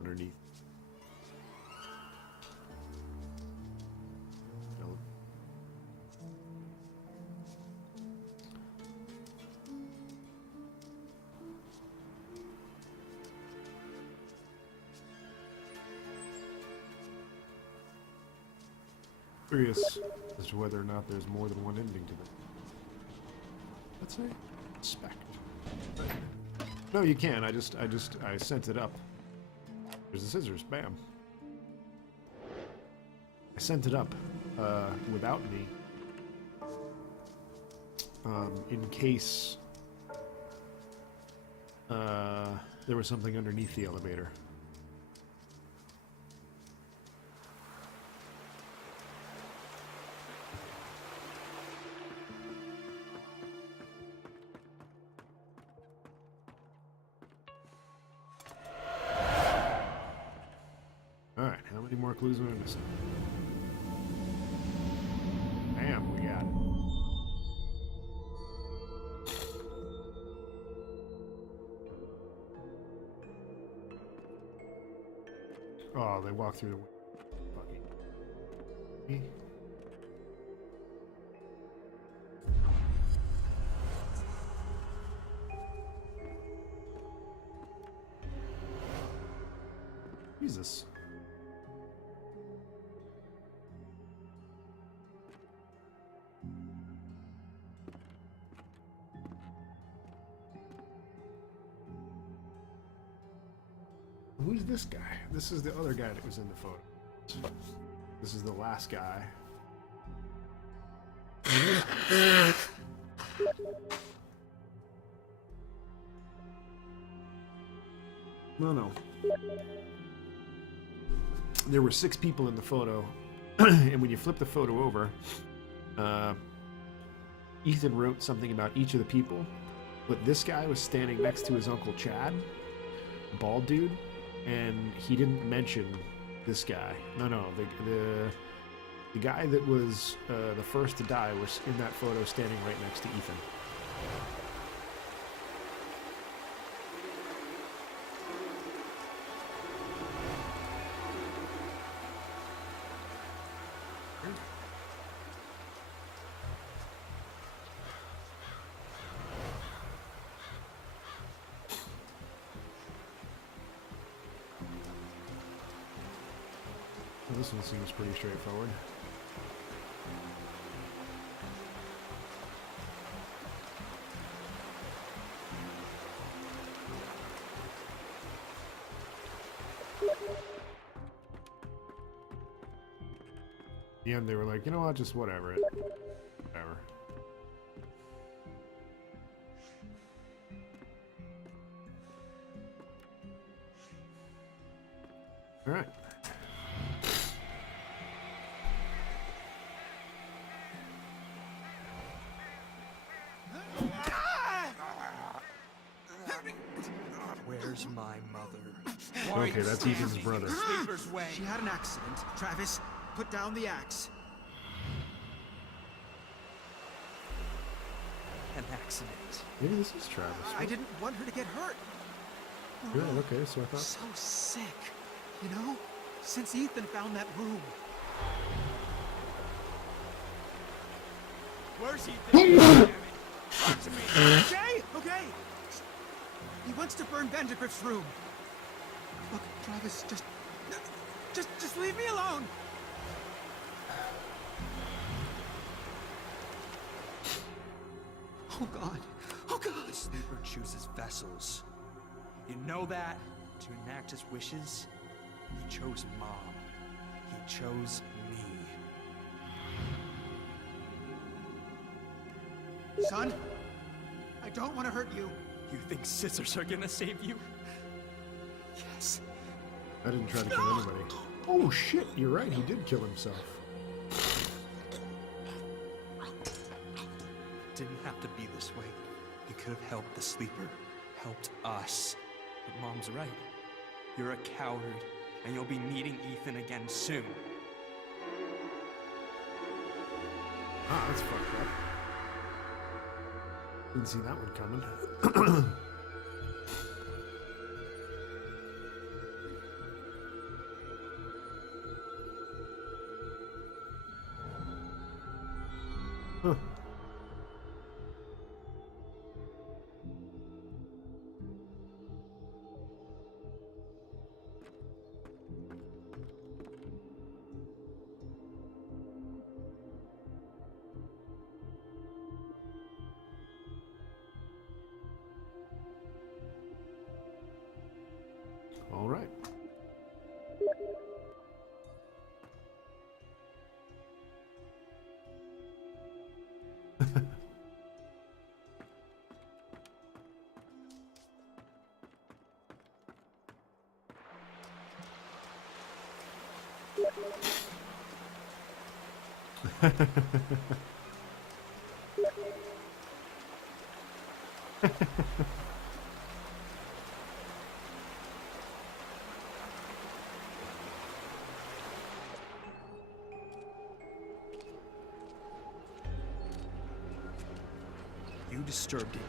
underneath. Curious as to whether or not there's more than one ending to them. Let's say inspect. No, you can. I sent it up. There's the scissors. Bam. I sent it up without me in case there was something underneath the elevator. Alright, how many more clues am I missing? Bam, we got it. Oh, they walk through the fucking... Jesus. Who's this guy? This is the other guy that was in the photo. This is the last guy. No. There were 6 people in the photo, and when you flip the photo over, Ethan wrote something about each of the people, but this guy was standing next to his uncle Chad, bald dude, and he didn't mention this guy. No, the guy that was the first to die was in that photo standing right next to Ethan. This one seems pretty straightforward. At the end, they were like, you know what, just whatever. Whatever. All right. Where's my mother? Okay, that's Ethan's brother. She had an accident. Travis, put down the axe. An accident. Maybe this is Travis. I didn't want her to get hurt. Yeah, okay, so I thought... So sick, you know? Since Ethan found that room. Where's Ethan? Talk to me. Okay. He wants to burn Vandergrift's room. Look, Travis, just leave me alone. Oh God. The sleeper chooses vessels. You know that? To enact his wishes? He chose Mom. He chose me. Son, I don't want to hurt you. You think scissors are gonna save you? Yes. I didn't try to kill anybody. Oh shit, you're right, he did kill himself. Didn't have to be this way. You could have helped the sleeper, helped us. But Mom's right. You're a coward, and you'll be meeting Ethan again soon. Ah, that's fucked up. Didn't see that one coming. Huh. All right. You disturbed it,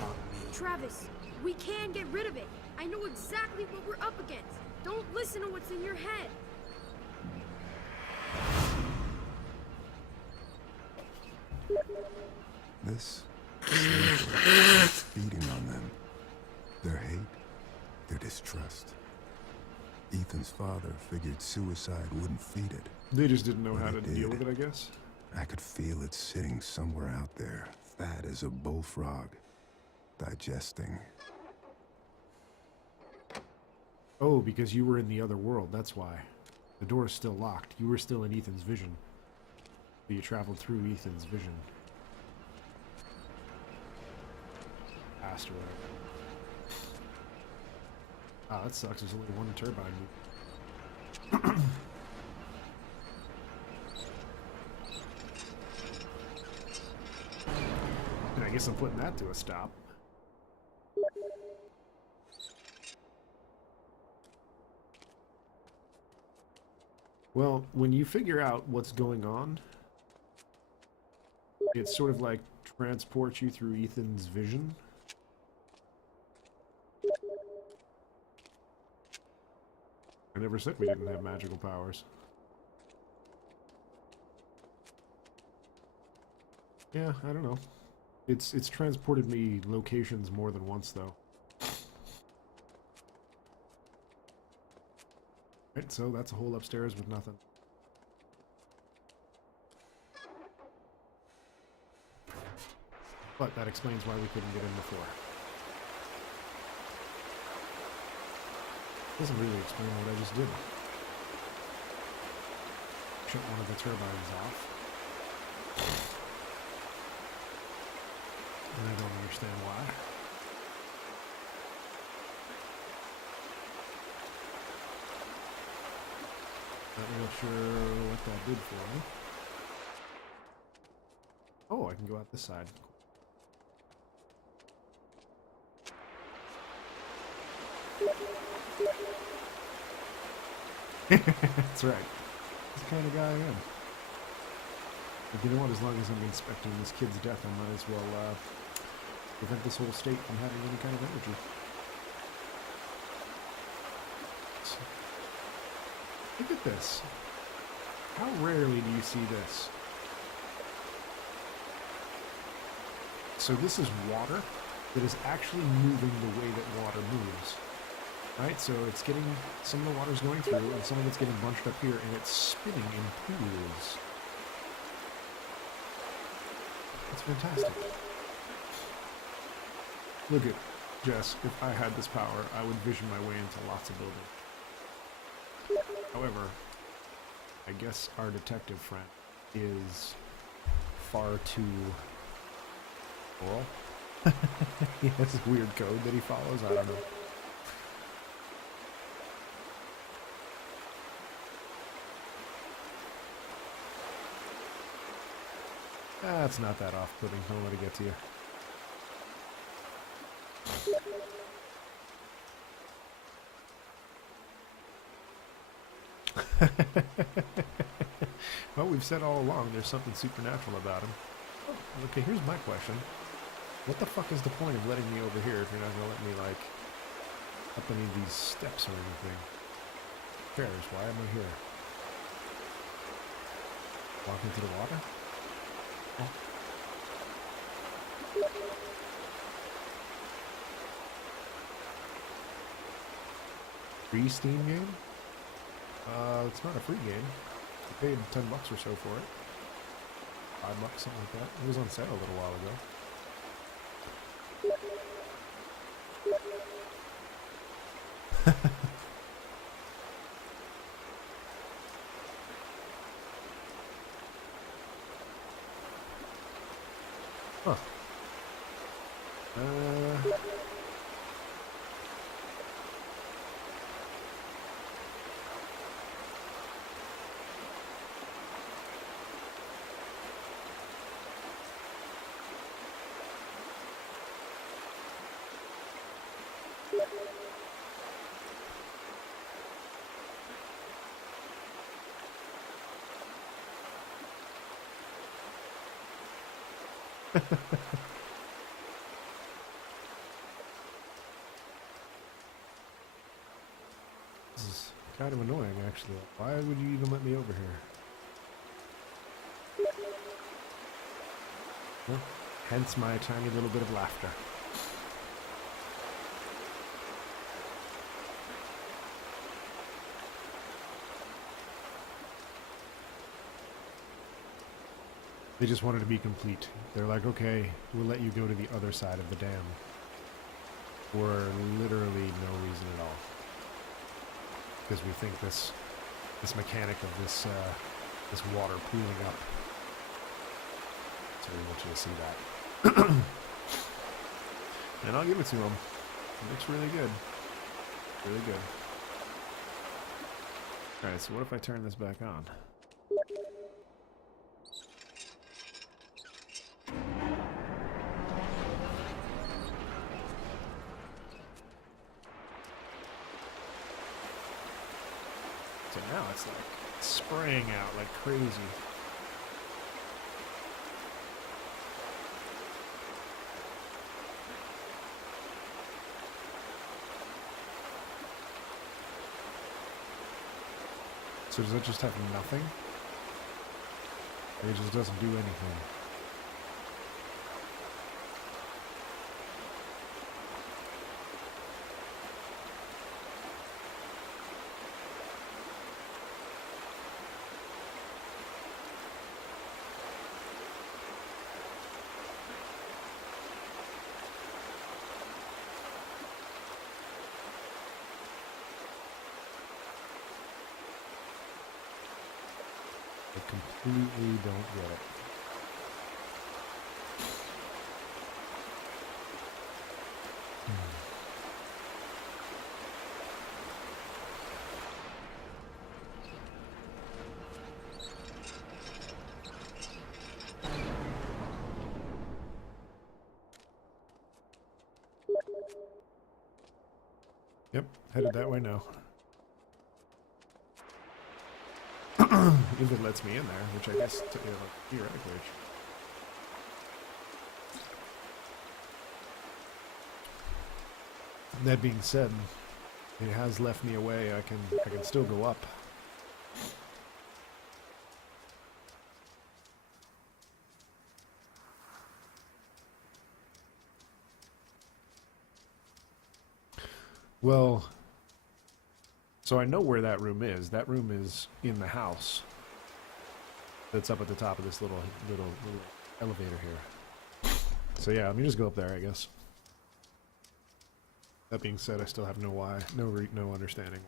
not me. Travis, we can get rid of it. I know exactly what we're up against. Don't listen to what's in your head. This is feeding on them. Their hate, their distrust. Ethan's father figured suicide wouldn't feed it. They just didn't know But how to it deal did. with it, I guess. I could feel it sitting somewhere out there, fat as a bullfrog, digesting. Oh, because you were in the other world, that's why. The door is still locked. You were still in Ethan's vision. So you traveled through Ethan's vision. Past or whatever. Ah, that sucks. There's only one turbine. And I guess I'm putting that to a stop. Well, when you figure out what's going on, it sort of like transports you through Ethan's vision. I never said we didn't have magical powers. Yeah, I don't know. It's transported me locations more than once though. Right, so that's a hole upstairs with nothing. But that explains why we couldn't get in before. Doesn't really explain what I just did. Shut one of the turbines off. And I don't understand why. Not real sure what that did for me. Oh, I can go out this side. That's right. That's the kind of guy I am. But you know what? As long as I'm inspecting this kid's death, I might as well prevent this whole state from having any kind of energy. So, look at this. How rarely do you see this? So this is water that is actually moving the way that water moves. Right? So it's getting, some of the water's going through and some of it's getting bunched up here and it's spinning in pools. It's fantastic. Look at Jess, if I had this power, I would vision my way into lots of buildings. However, I guess our detective friend is far too oral. He has this weird code that he follows, I don't know. That's not that off-putting. Don't let it get to you. Well, we've said all along there's something supernatural about him. Oh, okay, here's my question. What the fuck is the point of letting me over here if you're not going to let me, like, up any of these steps or anything? Who cares? Why am I here? Walking to the water? Oh. Free Steam game? It's not a free game. I paid $10 or so for it. $5, something like that. It was on sale a little while ago. Huh. This is kind of annoying, actually. Why would you even let me over here? Well, hence my tiny little bit of laughter. They just wanted to be complete. They're like, okay, we'll let you go to the other side of the dam. For literally no reason at all. Because we think this mechanic of this water pooling up. So we want you to see that. And I'll give it to them. It looks really good. Really good. Alright, so what if I turn this back on? So now it's like spraying out like crazy. So does that just have nothing? Or it just doesn't do anything? I completely don't get it. Yep, headed that way now. If it lets me in there, which I guess theoretically. That being said, it has left me a way. I can still go up. Well, so I know where that room is. That room is in the house. That's up at the top of this little elevator here. So yeah, let me just go up there, I guess. That being said, I still have no understanding.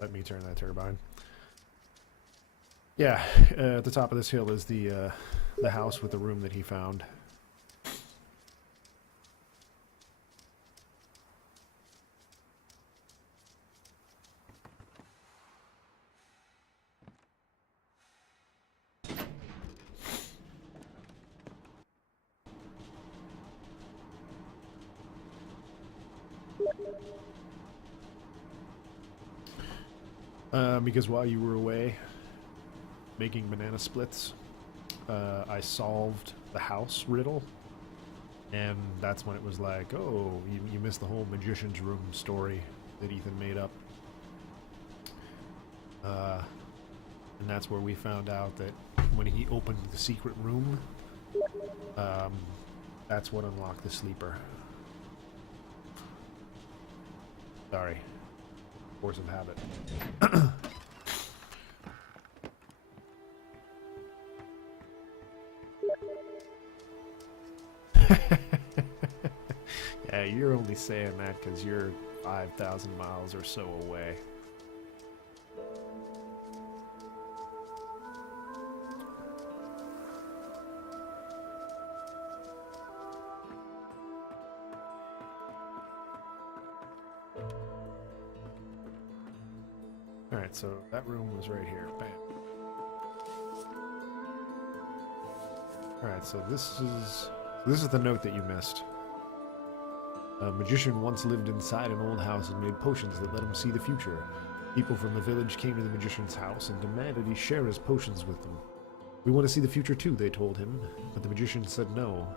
Let me turn that turbine. Yeah, at the top of this hill is the house with the room that he found. Because while you were away making banana splits, I solved the house riddle, and that's when it was like, oh, you missed the whole magician's room story that Ethan made up. And that's where we found out that when he opened the secret room, That's what unlocked the sleeper. Sorry. Force of habit. Yeah, you're only saying that because you're 5,000 miles or so away. Alright, so that room was right here. Bam. Alright, so this is the note that you missed. A magician once lived inside an old house and made potions that let him see the future. People from the village came to the magician's house and demanded he share his potions with them. We want to see the future too, they told him, but the magician said no.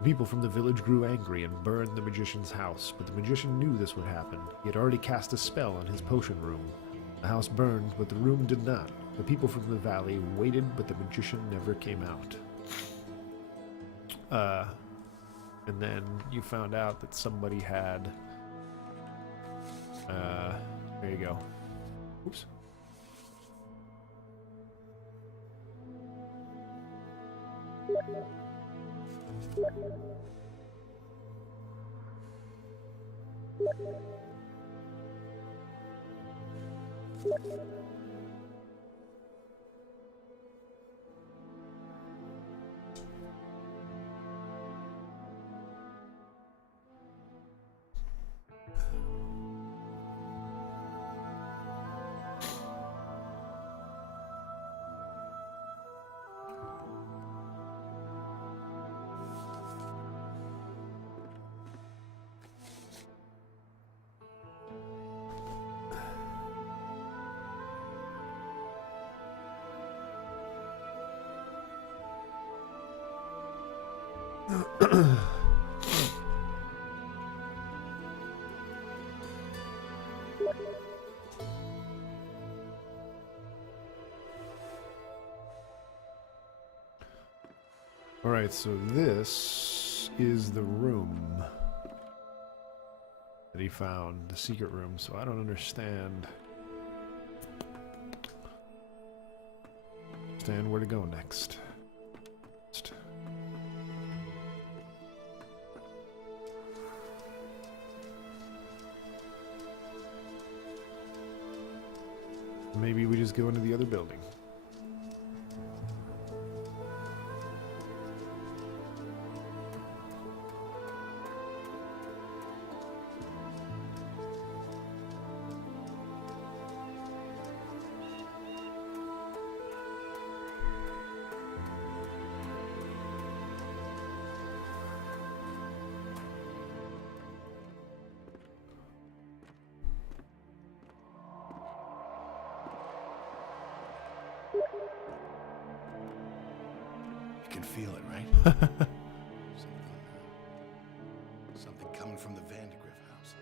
The people from the village grew angry and burned the magician's house, but the magician knew this would happen. He had already cast a spell on his potion room. The house burned, but the room did not. The people from the valley waited, but the magician never came out. And then you found out that somebody had... there you go. Oops. Alright, so this is the room that he found, the secret room, so I don't understand where to go next. Maybe we just go into the other building. You can feel it, right? Something coming from the Vandergrift house.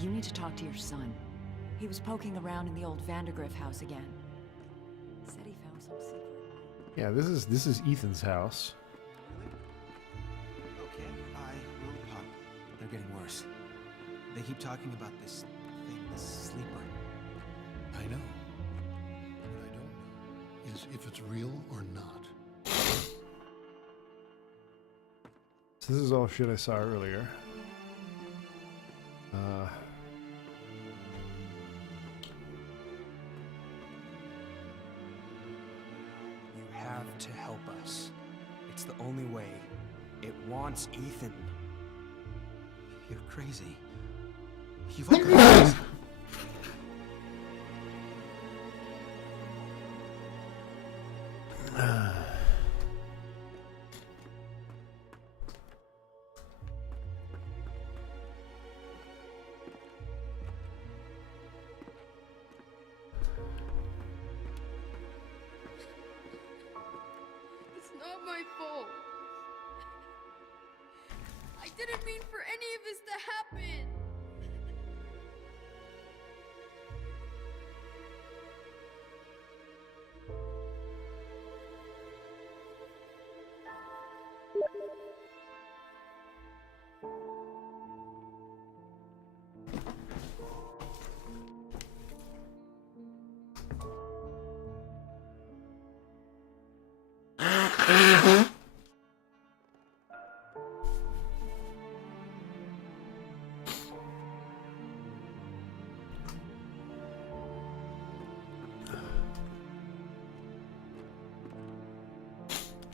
You need to talk to your son. He was poking around in the old Vandergrift house again. Said he found some secret. Yeah, this is Ethan's house. Okay, I will pop. They're getting worse. They keep talking about this thing, this sleeper. I know. What I don't know is if it's real or not. So this is all shit I saw earlier. You have to help us. It's the only way. It wants Ethan. You're crazy. You've all got It's not my fault. I didn't mean for any of this to happen.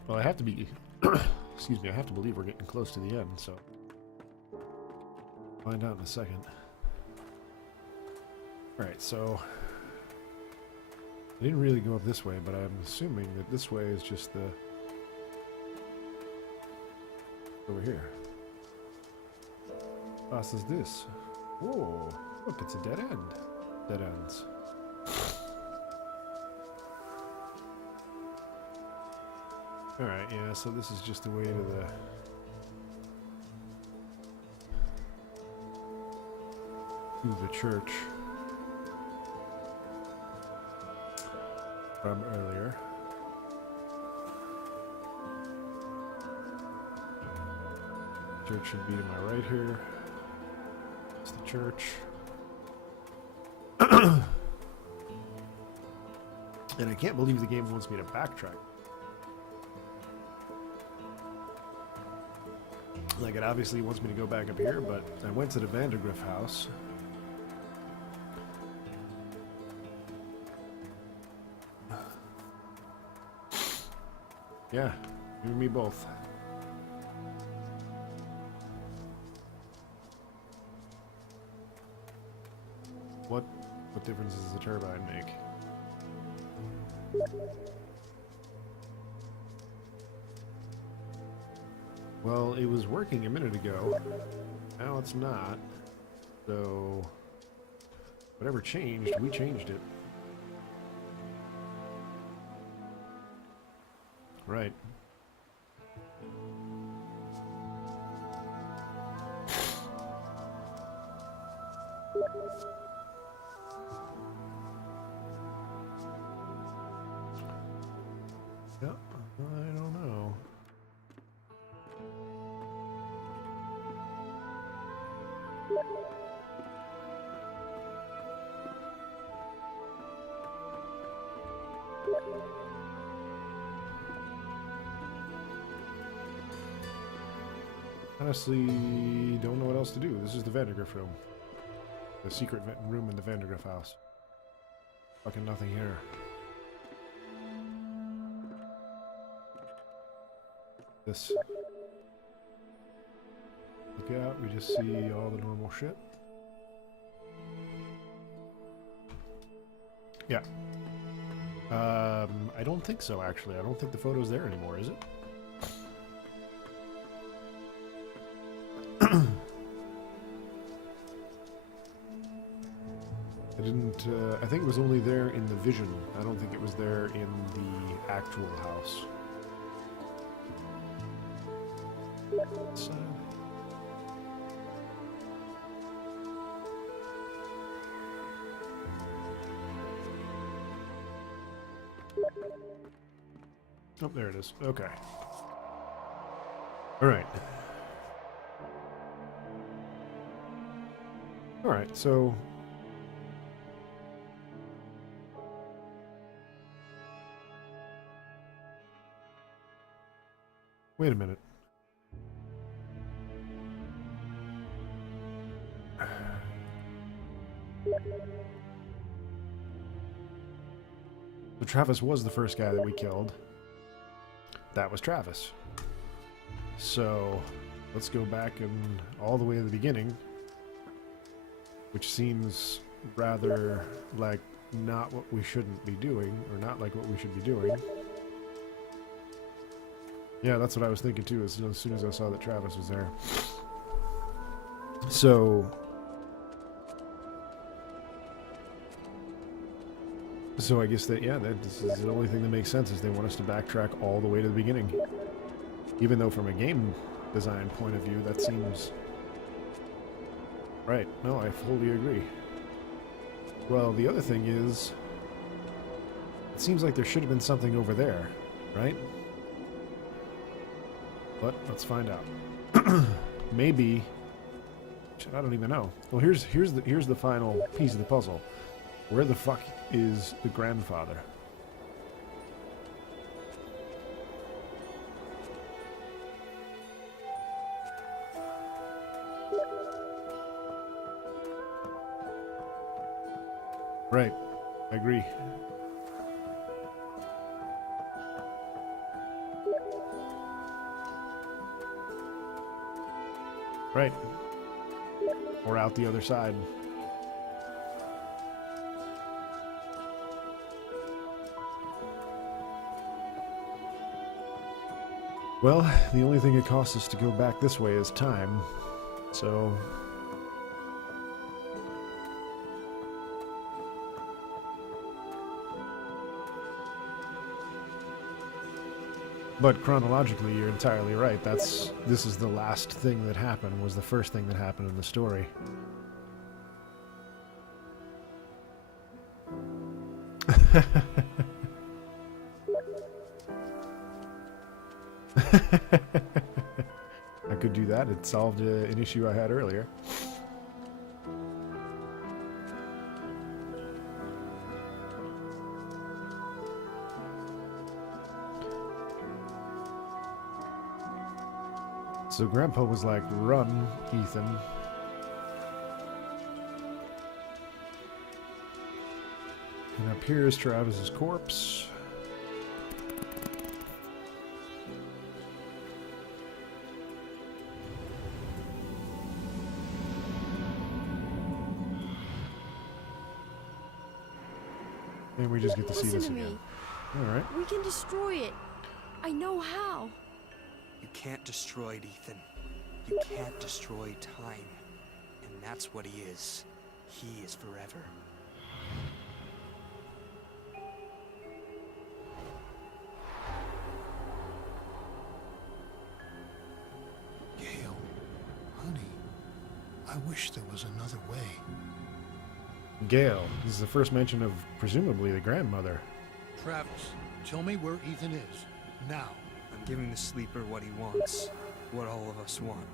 Well, I have to be... excuse me, I have to believe we're getting close to the end, so... Find out in a second. Alright, so... I didn't really go up this way, but I'm assuming that this way is just the... over here. What is this? Whoa, look, it's a dead end. Dead ends. Alright, yeah, so this is just the way to the church from earlier. Church should be to my right here. It's the church. And I can't believe the game wants me to backtrack. Like, it obviously wants me to go back up here, but I went to the Vandergriff house. Yeah, you and me both. What difference does the turbine make? Well, it was working a minute ago. Now it's not. So, whatever changed, we changed it. Right. Yeah, I don't know. Honestly, don't know what else to do. This is the Vandergriff room. The secret room in the Vandergriff house. Fucking nothing here. This. Look out, we just see all the normal shit. Yeah. I don't think so, actually. I don't think the photo's there anymore, is it? I didn't, I think it was only there in the vision. I don't think it was there in the actual house. So... Oh, there it is. Okay. Alright. Alright, so... Wait a minute. So Travis was the first guy that we killed. That was Travis. So let's go back and all the way to the beginning, which seems rather like not what we shouldn't be doing, or not like what we should be doing. Yeah, that's what I was thinking too, as soon as I saw that Travis was there. So I guess that, yeah, this is the only thing that makes sense, is they want us to backtrack all the way to the beginning. Even though from a game design point of view, that seems... Right, no, I fully agree. Well, the other thing is, it seems like there should have been something over there, right? But let's find out. Maybe, I don't even know. Well, here's the final piece of the puzzle. Where the fuck is the grandfather? Right. I agree. Right. Or out the other side. Well, the only thing it costs us to go back this way is time, so... But chronologically, you're entirely right. This is the last thing that happened, was the first thing that happened in the story. I could do that. It solved an issue I had earlier. So Grandpa was like, "Run, Ethan." And up here is Travis's corpse. And we just get to see Listen this to again. me. Alright. We can destroy it. I know how. You can't destroy it, Ethan. You can't destroy time. And that's what he is. He is forever. Gale, honey, I wish there was another way. Gale. This is the first mention of, presumably, the grandmother. Travis, tell me where Ethan is. Now. I'm giving the sleeper what he wants. What all of us want.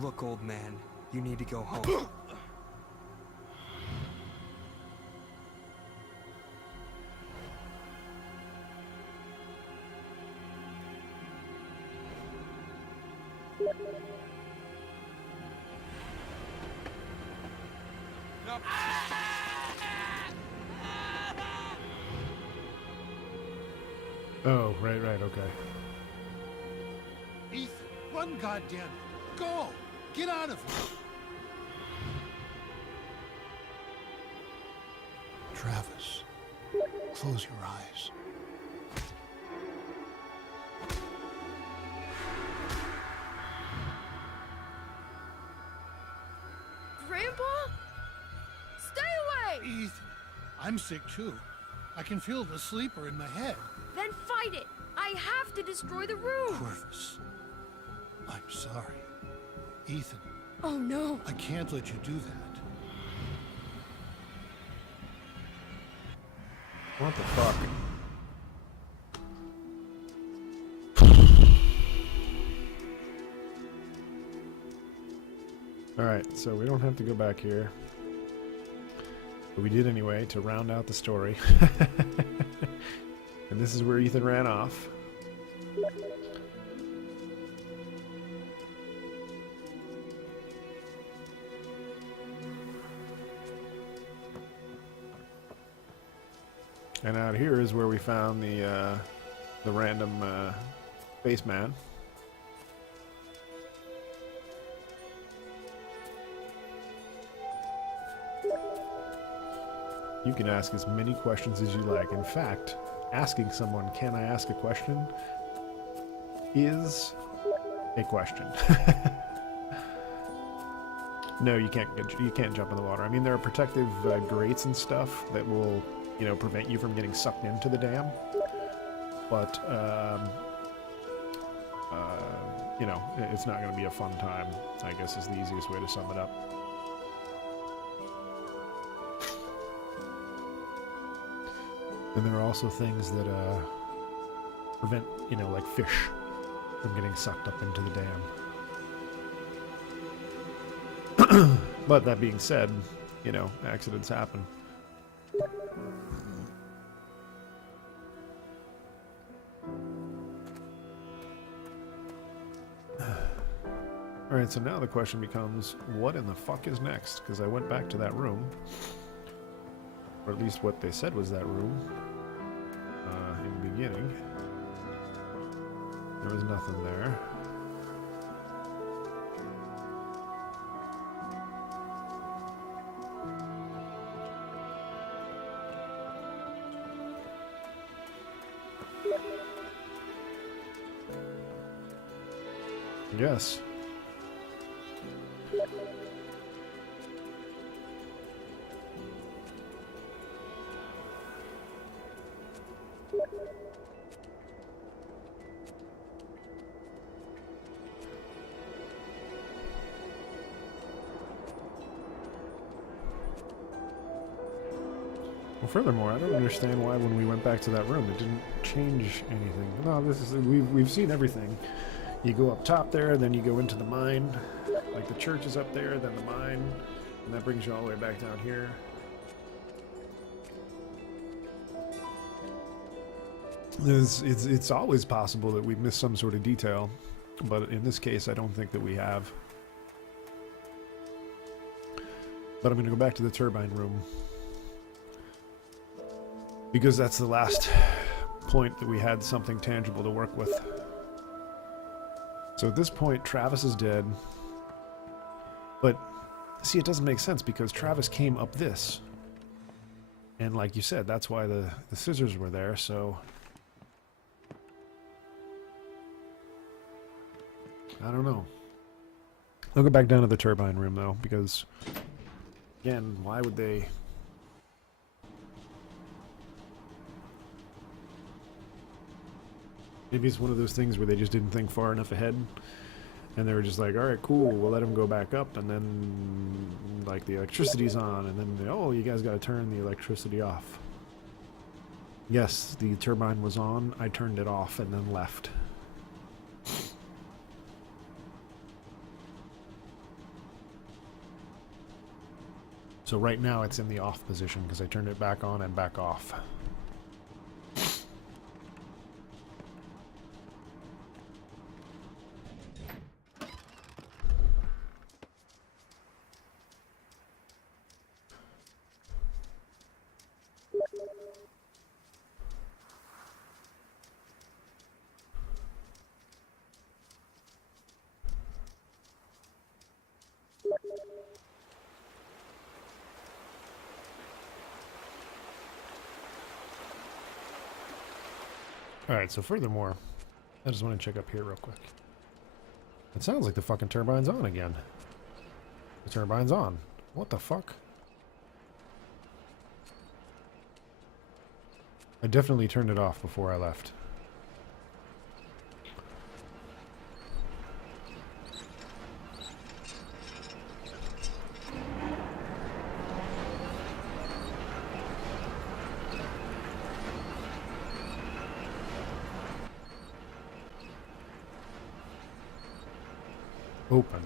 Look, old man, you need to go home. Oh, right, okay. Ethan, run, goddammit. Go! Get out of here! Travis, close your eyes. Grandpa? Stay away! Ethan, I'm sick too. I can feel the sleeper in my head. Then fight it. I have to destroy the room. Corvus, I'm sorry. Ethan, Oh no. I can't let you do that. What the fuck? Alright, so we don't have to go back here. But we did anyway, to round out the story. And this is where Ethan ran off. And out here is where we found the random spaceman. You can ask as many questions as you like. In fact, asking someone, "Can I ask a question?" is a question. No, you can't jump in the water. I mean, there are protective grates and stuff that will, you know, prevent you from getting sucked into the dam. But you know, it's not going to be a fun time, I guess, is the easiest way to sum it up. And there are also things that prevent, you know, like fish from getting sucked up into the dam. But that being said, you know, accidents happen. Alright, so now the question becomes, what in the fuck is next? Because I went back to that room. Or at least what they said was that room. In the beginning. There was nothing there. Yes. Well, furthermore, I don't understand why when we went back to that room it didn't change anything. No, this is we've seen everything. You go up top there, then you go into the mine. Like the church is up there, then the mine, and that brings you all the way back down here. It's always possible that we've missed some sort of detail, but in this case I don't think that we have. But I'm going to go back to the turbine room, because that's the last point that we had something tangible to work with. So at this point, Travis is dead. But, see, it doesn't make sense because Travis came up this. And like you said, that's why the scissors were there, so... I don't know. I'll go back down to the turbine room, though, because... Again, why would they... Maybe it's one of those things where they just didn't think far enough ahead. And they were just like, alright, cool, we'll let him go back up. And then, like, the electricity's on. And then, oh, you guys gotta turn the electricity off. Yes, the turbine was on. I turned it off and then left. So right now it's in the off position because I turned it back on and back off. Alright, so furthermore, I just want to check up here real quick. It sounds like the fucking turbine's on again. The turbine's on. What the fuck? I definitely turned it off before I left. Open.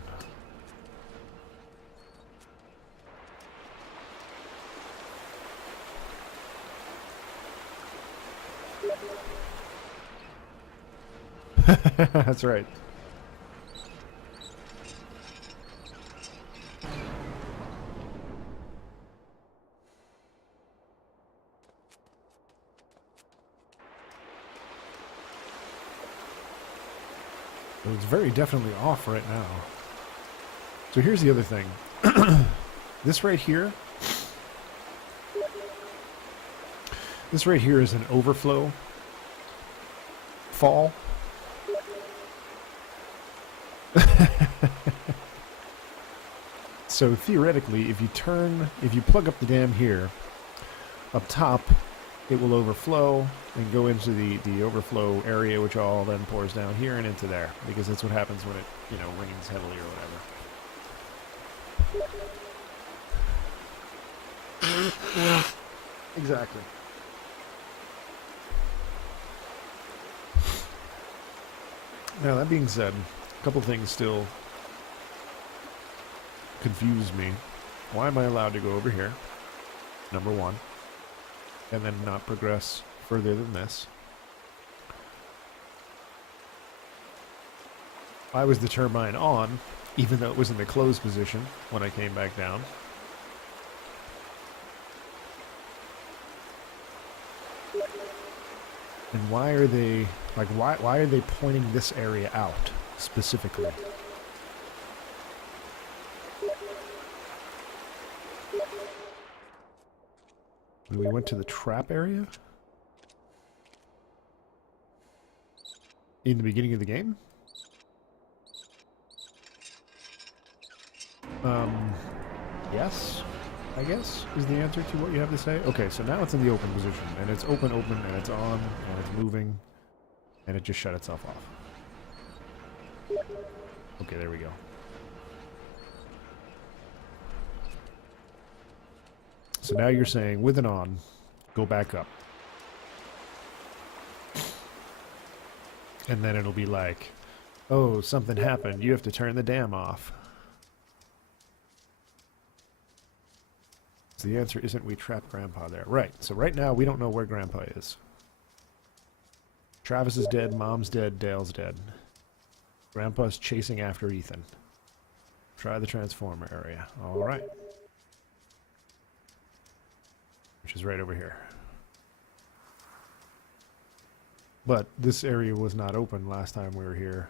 That's right. It's very definitely off right now. So here's the other thing. This right here is an overflow fall. So theoretically, if you plug up the dam here, up top, it will overflow and go into the overflow area, which all then pours down here and into there, because that's what happens when it, rains heavily or whatever. Exactly. Now, that being said, a couple things still confuse me. Why am I allowed to go over here? Number one. And then not progress further than this. Why was the turbine on, even though it was in the closed position when I came back down? And why are they, like, why are they pointing this area out specifically? When we went to the trap area? In the beginning of the game? Yes, I guess, is the answer to what you have to say. Okay, so now it's in the open position, and it's open, and it's on, and it's moving, and it just shut itself off. Okay, there we go. So now you're saying, with and on, go back up. And then it'll be like, oh, something happened, you have to turn the dam off. So the answer isn't we trapped Grandpa there. Right, so right now we don't know where Grandpa is. Travis is dead, Mom's dead, Dale's dead. Grandpa's chasing after Ethan. Try the transformer area. Alright. Which is right over here. But this area was not open last time we were here.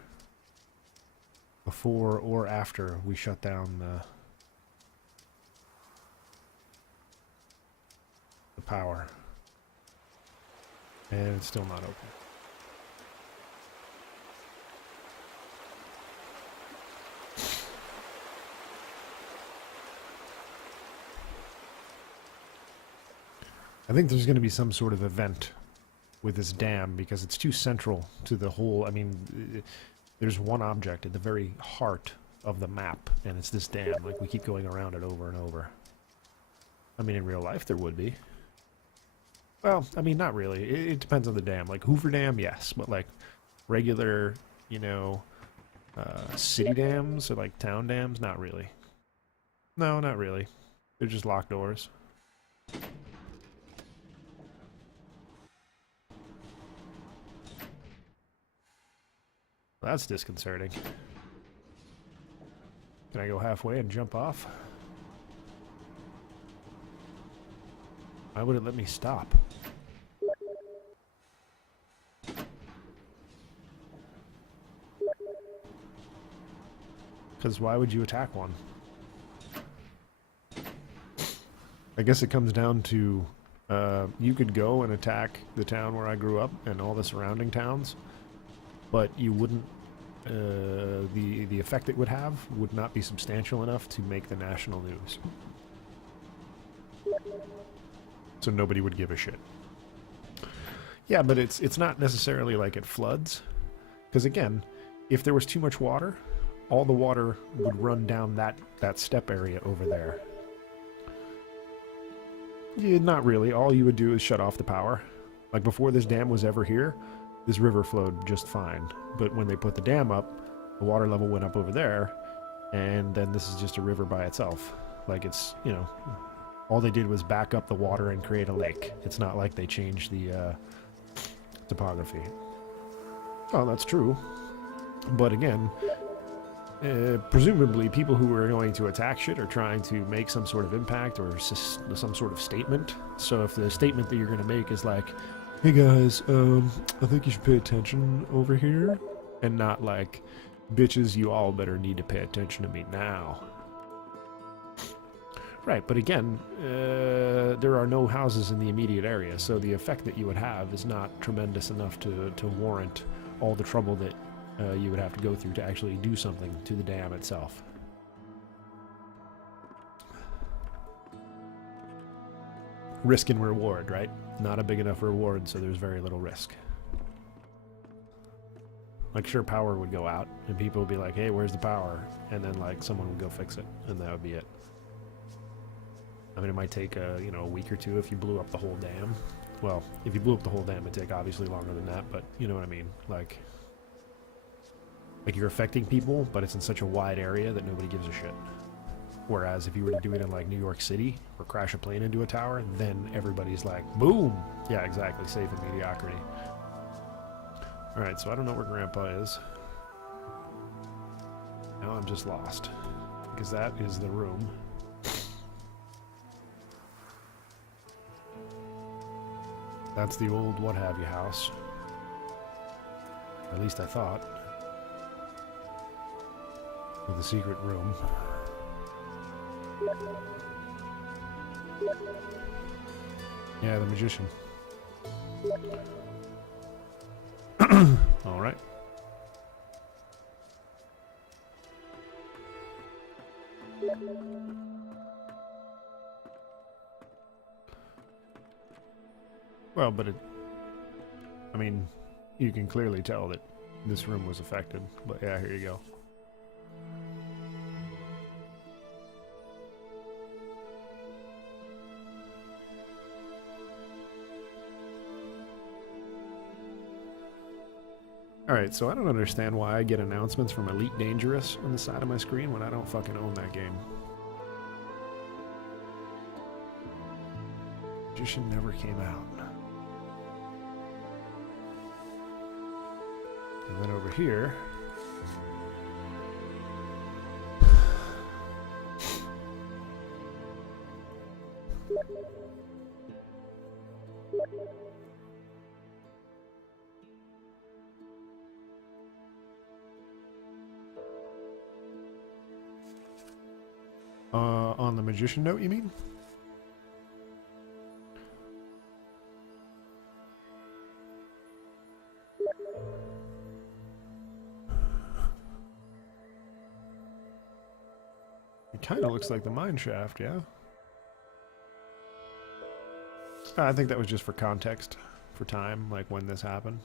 Before or after we shut down the power. And it's still not open. I think there's going to be some sort of event with this dam because it's too central to the whole. I mean, there's one object at the very heart of the map, and it's this dam. Like, we keep going around it over and over. I mean, in real life there would be. Well, I mean, not really. It depends on the dam. Like, Hoover Dam, yes. But, like, regular, you know, city dams or, like, town dams, not really. No, not really. They're just locked doors. That's disconcerting. Can I go halfway and jump off? Why would it let me stop? Because why would you attack one? I guess it comes down to you could go and attack the town where I grew up and all the surrounding towns, but you wouldn't. The effect it would have would not be substantial enough to make the national news. So nobody would give a shit. Yeah, but it's not necessarily like it floods, because again, if there was too much water, all the water would run down that step area over there. Yeah, not really. All you would do is shut off the power. Like, before this dam was ever here, this river flowed just fine. But when they put the dam up, the water level went up over there, and then this is just a river by itself. Like, it's, you know, all they did was back up the water and create a lake. It's not like they changed the topography. Oh, that's true. But again, presumably people who are going to attack shit are trying to make some sort of impact or some sort of statement. So if the statement that you're going to make is like, hey guys, I think you should pay attention over here, and not like, bitches, you all better need to pay attention to me now. Right, but again, there are no houses in the immediate area, so the effect that you would have is not tremendous enough to warrant all the trouble that you would have to go through to actually do something to the dam itself. Risk and reward, right? Not a big enough reward, so there's very little risk. Like, sure, power would go out, and people would be like, hey, where's the power? And then, like, someone would go fix it, and that would be it. I mean, it might take, you know, a week or two if you blew up the whole dam. Well, if you blew up the whole dam, it'd take obviously longer than that, but you know what I mean. Like you're affecting people, but it's in such a wide area that nobody gives a shit. Whereas if you were to do it in, like, New York City, or crash a plane into a tower, then everybody's like, boom! Yeah, exactly, safe in mediocrity. Alright, so I don't know where Grandpa is. Now I'm just lost. Because that is the room. That's the old what-have-you house. At least I thought. With the secret room. Yeah, the magician. All right. Well, but it... I mean, you can clearly tell that this room was affected. But yeah, here you go. Alright, so I don't understand why I get announcements from Elite Dangerous on the side of my screen when I don't fucking own that game. Magician never came out. And then over here... on the magician note, you mean? It kind of looks like the mine shaft, yeah? I think that was just for context, for time, like when this happened.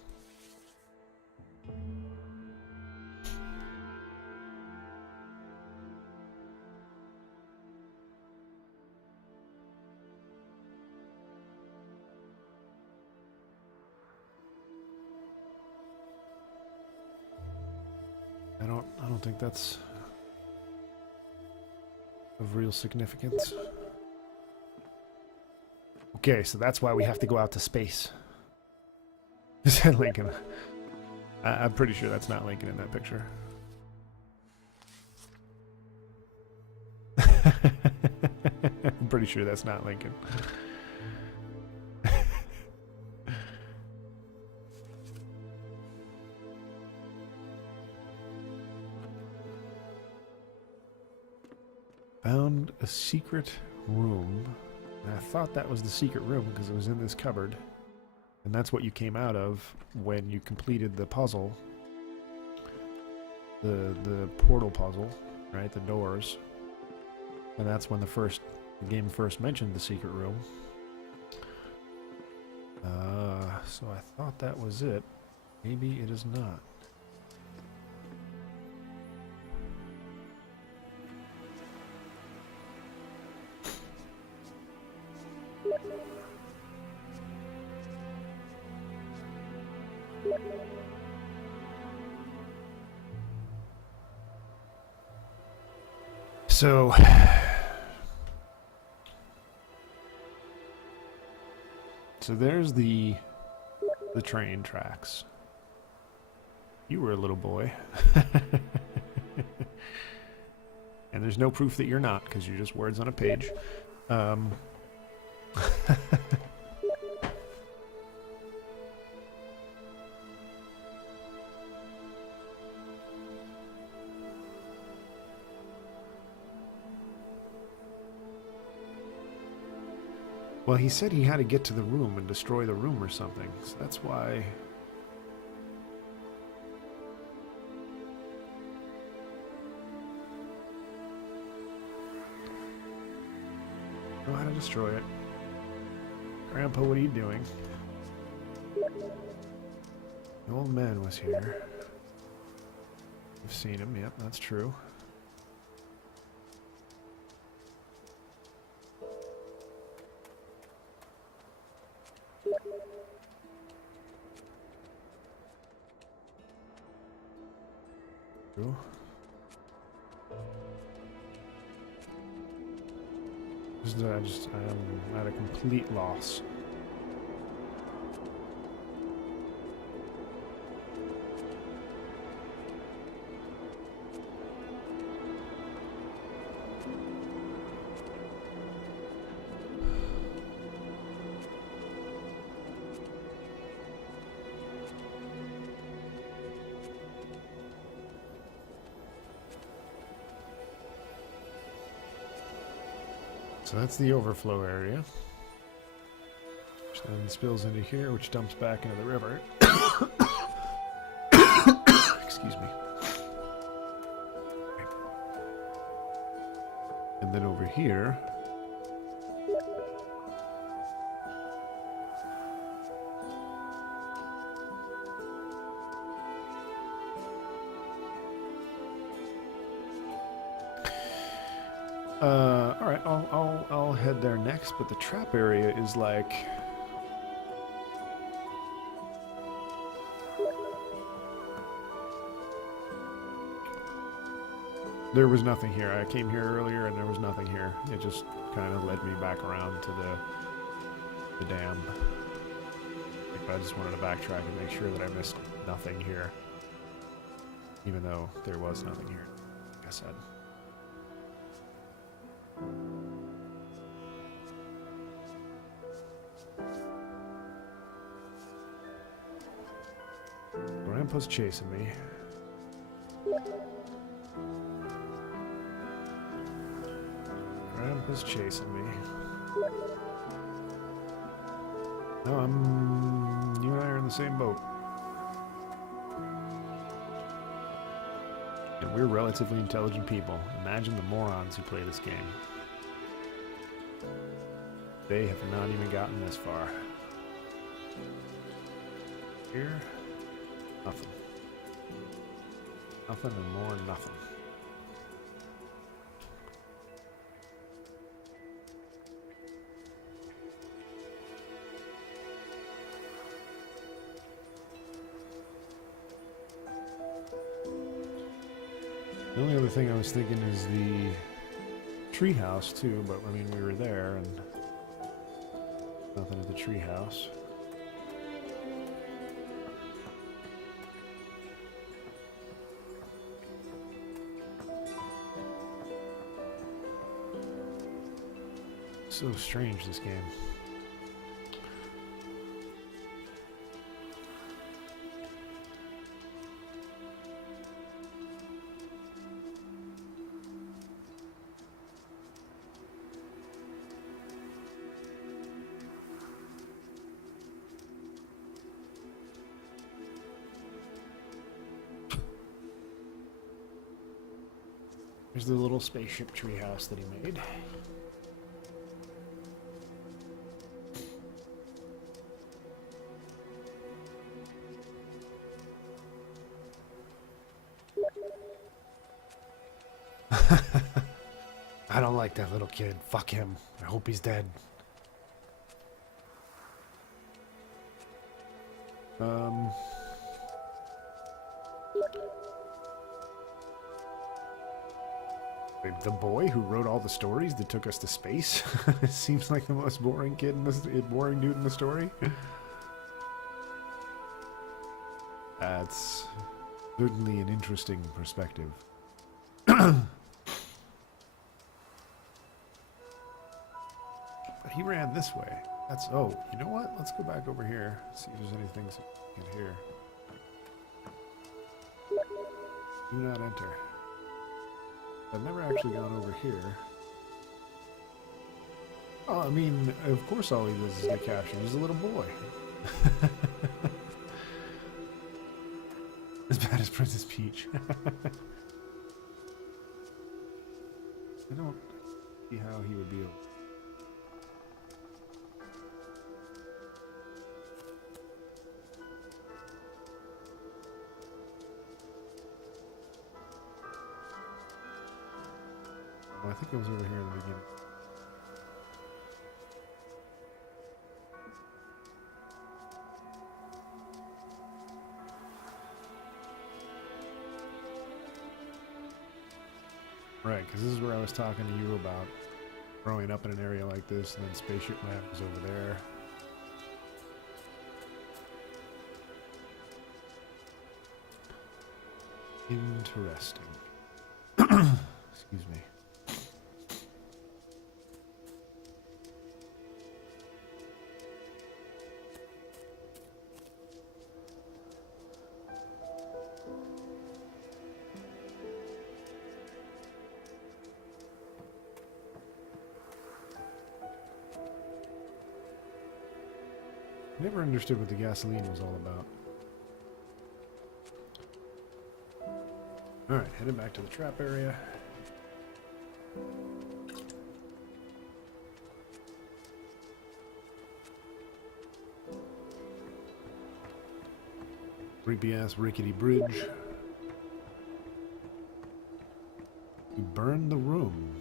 I don't think that's of real significance. Okay, so that's why we have to go out to space. Is that Lincoln? I'm pretty sure that's not Lincoln in that picture. I'm pretty sure that's not Lincoln. Found a secret room. And I thought that was the secret room because it was in this cupboard. And that's what you came out of when you completed the puzzle. The portal puzzle, right? The doors. And that's when the game first mentioned the secret room. So I thought that was it. Maybe it is not. So there's the train tracks. You were a little boy. And there's no proof that you're not, because you're just words on a page. Well, he said he had to get to the room and destroy the room or something, so that's why... Know how to destroy it. Grandpa, what are you doing? The old man was here. I've seen him, yep, that's true. True. I'm at a complete loss. So that's the overflow area. Which then spills into here, which dumps back into the river. Excuse me. And then over here, all right, I'll head there next, but the trap area is like there was nothing here. I came here earlier and there was nothing here. It just kind of led me back around to the dam. I just wanted to backtrack and make sure that I missed nothing here, even though there was nothing here, like I said. Grandpa's chasing me. Grandpa's chasing me. No, you and I are in the same boat. And we're relatively intelligent people. Imagine the morons who play this game. They have not even gotten this far. Here, nothing. Nothing and more nothing. The only other thing I was thinking is the treehouse too, but I mean we were there and nothing at the treehouse. So strange, this game. Here's the little spaceship treehouse that he made. I don't like that little kid. Fuck him. I hope he's dead. The boy who wrote all the stories that took us to space seems like the most boring kid in this, boring dude in the story. That's certainly an interesting perspective. But he ran this way. That's, oh, you know what? Let's go back over here. See if there's anything in here. Do not enter. I've never actually gone over here. Oh, I mean, of course all he does is get captured. He's a little boy. As bad as Princess Peach. I don't see how he would be able... I think it was over here in the beginning. Right, because this is where I was talking to you about growing up in an area like this, and then Spaceship Map was over there. Interesting. Excuse me. Never understood what the gasoline was all about. Alright, heading back to the trap area. Creepy ass rickety bridge. You burned the room.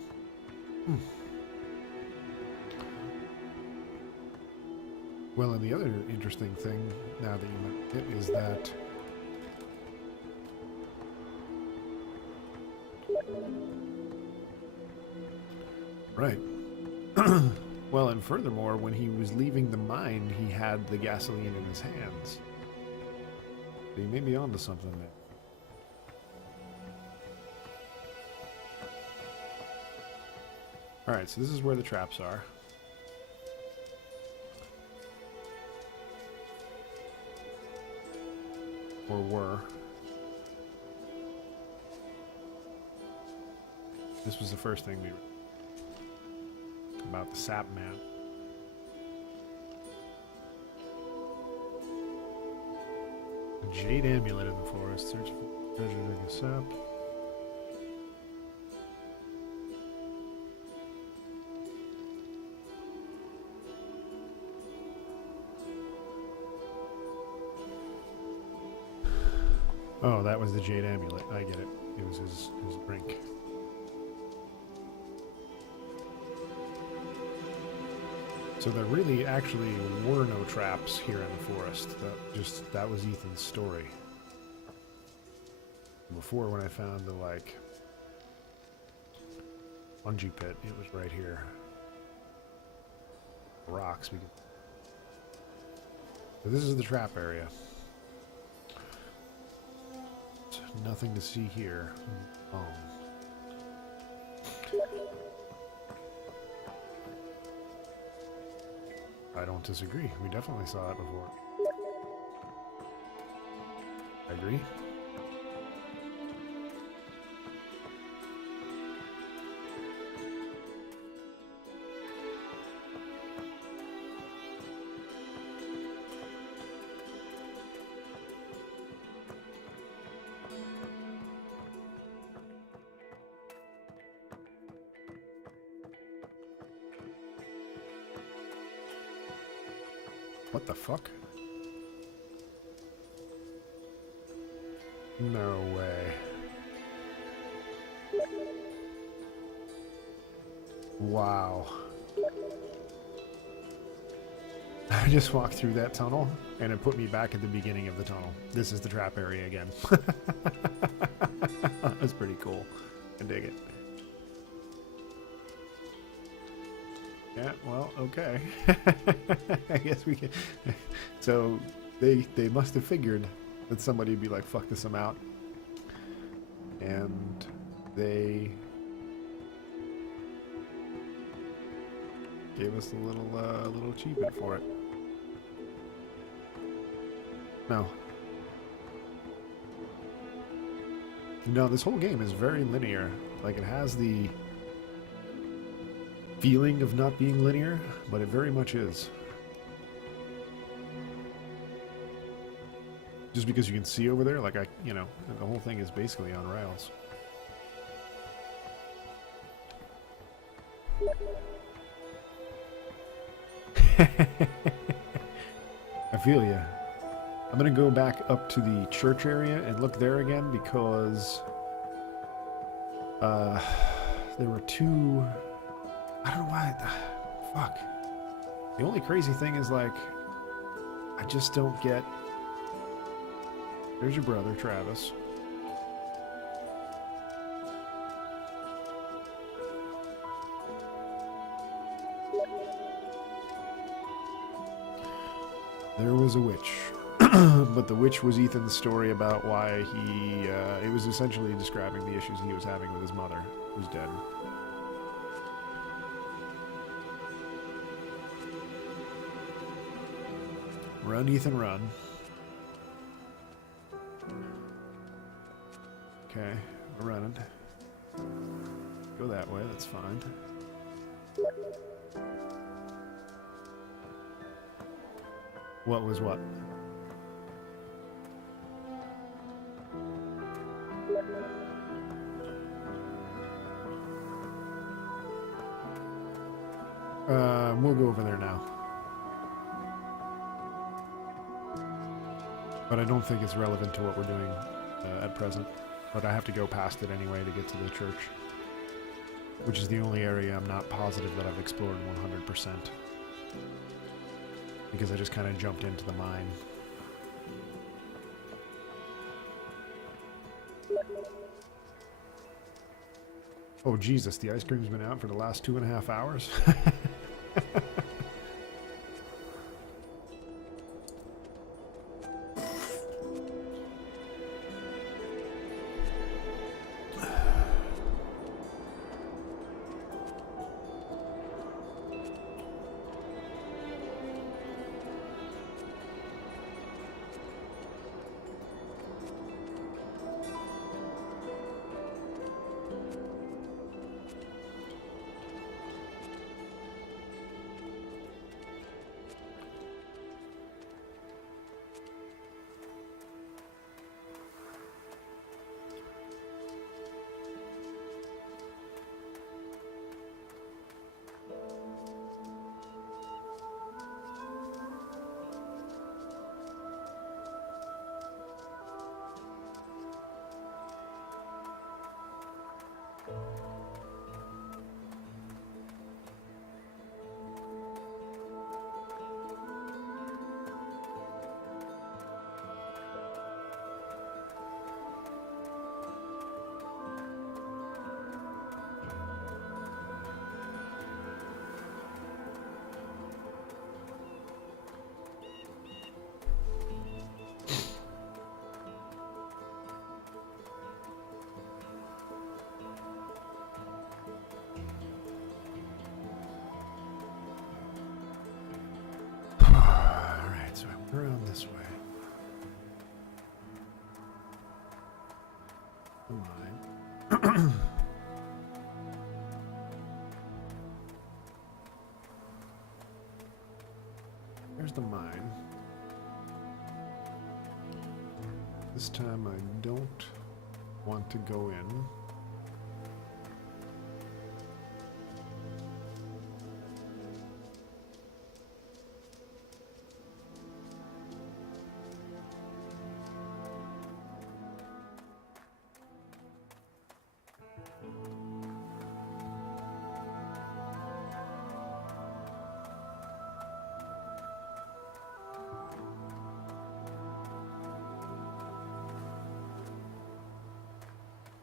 Well, and the other interesting thing, now that you mention it, is that right. Well, and furthermore, when he was leaving the mine, he had the gasoline in his hands. So he may be onto something there. Alright, so this is where the traps are. Or were. This was the first thing we read about the sap man. A jade amulet in the forest. Search for treasure in the sap. Oh, that was the jade amulet. I get it. It was his drink. So there really actually were no traps here in the forest. That was Ethan's story. Before, when I found the like bungee pit, it was right here. Rocks. So this is the trap area. Nothing to see here. I don't disagree. We definitely saw it before. I agree. What the fuck? No way. Wow. I just walked through that tunnel and it put me back at the beginning of the tunnel. This is the trap area again. That's pretty cool. I dig it. Yeah, well, okay. I guess we can. So they must have figured that somebody would be like, fuck this, I'm out. And they gave us a little achievement for it. No. No, this whole game is very linear. Like, it has the feeling of not being linear, but it very much is. Just because you can see over there, like the whole thing is basically on rails. I feel you. I'm gonna go back up to the church area and look there again because there were two. I don't know why. Fuck. The only crazy thing is, like, I just don't get. There's your brother, Travis. There was a witch. But the witch was Ethan's story about why he. It was essentially describing the issues he was having with his mother, who's dead. Run, Ethan, run. Okay, we're running. Go that way, that's fine. What was what? We'll go over there now. But I don't think it's relevant to what we're doing at present. But I have to go past it anyway to get to the church. Which is the only area I'm not positive that I've explored 100%. Because I just kind of jumped into the mine. Oh Jesus, the ice cream's been out for the last 2.5 hours? Alright, so I went around this way. Mine. There's the mine. This time I don't want to go in.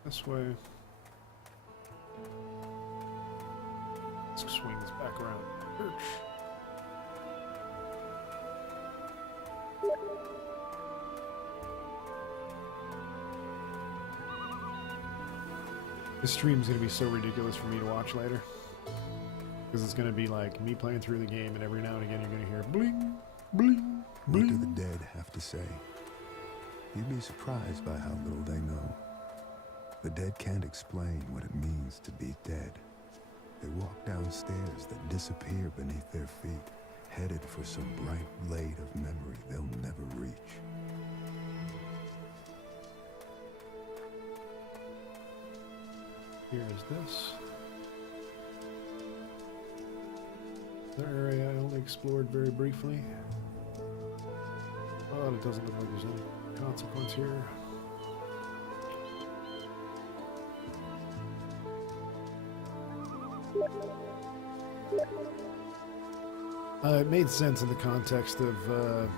This way. Let's swing this back around. Church. This stream's gonna be so ridiculous for me to watch later. Because it's gonna be like me playing through the game, and every now and again you're gonna hear bling, bling, bling. What do the dead have to say? You'd be surprised by how little they know. The dead can't explain what it means to be dead. They walk down stairs that disappear beneath their feet, headed for some bright blade of memory they'll never reach. Here is this. The area I only explored very briefly. Oh, it doesn't look like there's any consequence here. It made sense in the context of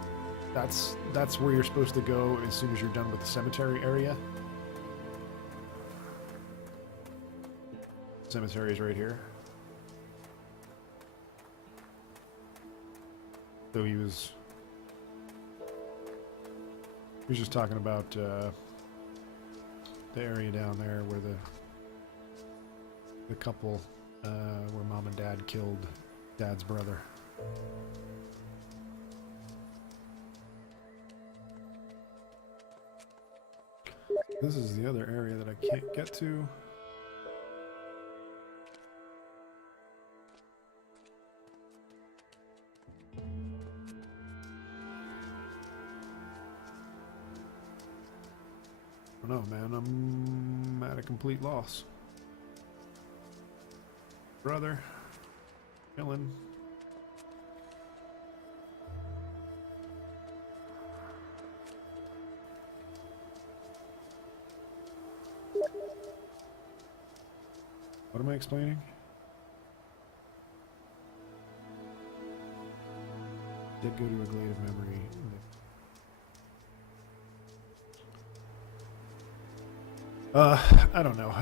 that's where you're supposed to go as soon as you're done with the cemetery area. Cemetery is right here. So he was just talking about the area down there where the couple where mom and dad killed dad's brother. This is the other area that I can't get to. I don't know, man. I'm at a complete loss. Brother. Chillin'. What am I explaining? Did go to a glade of memory. I don't know.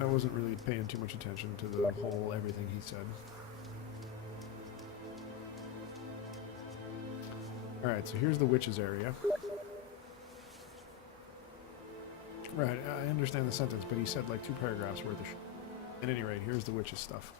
I wasn't really paying too much attention to the whole everything he said. Alright, so here's the witches area. Right, I understand the sentence, but he said like 2 paragraphs worth of shit. At any rate, here's the witches stuff.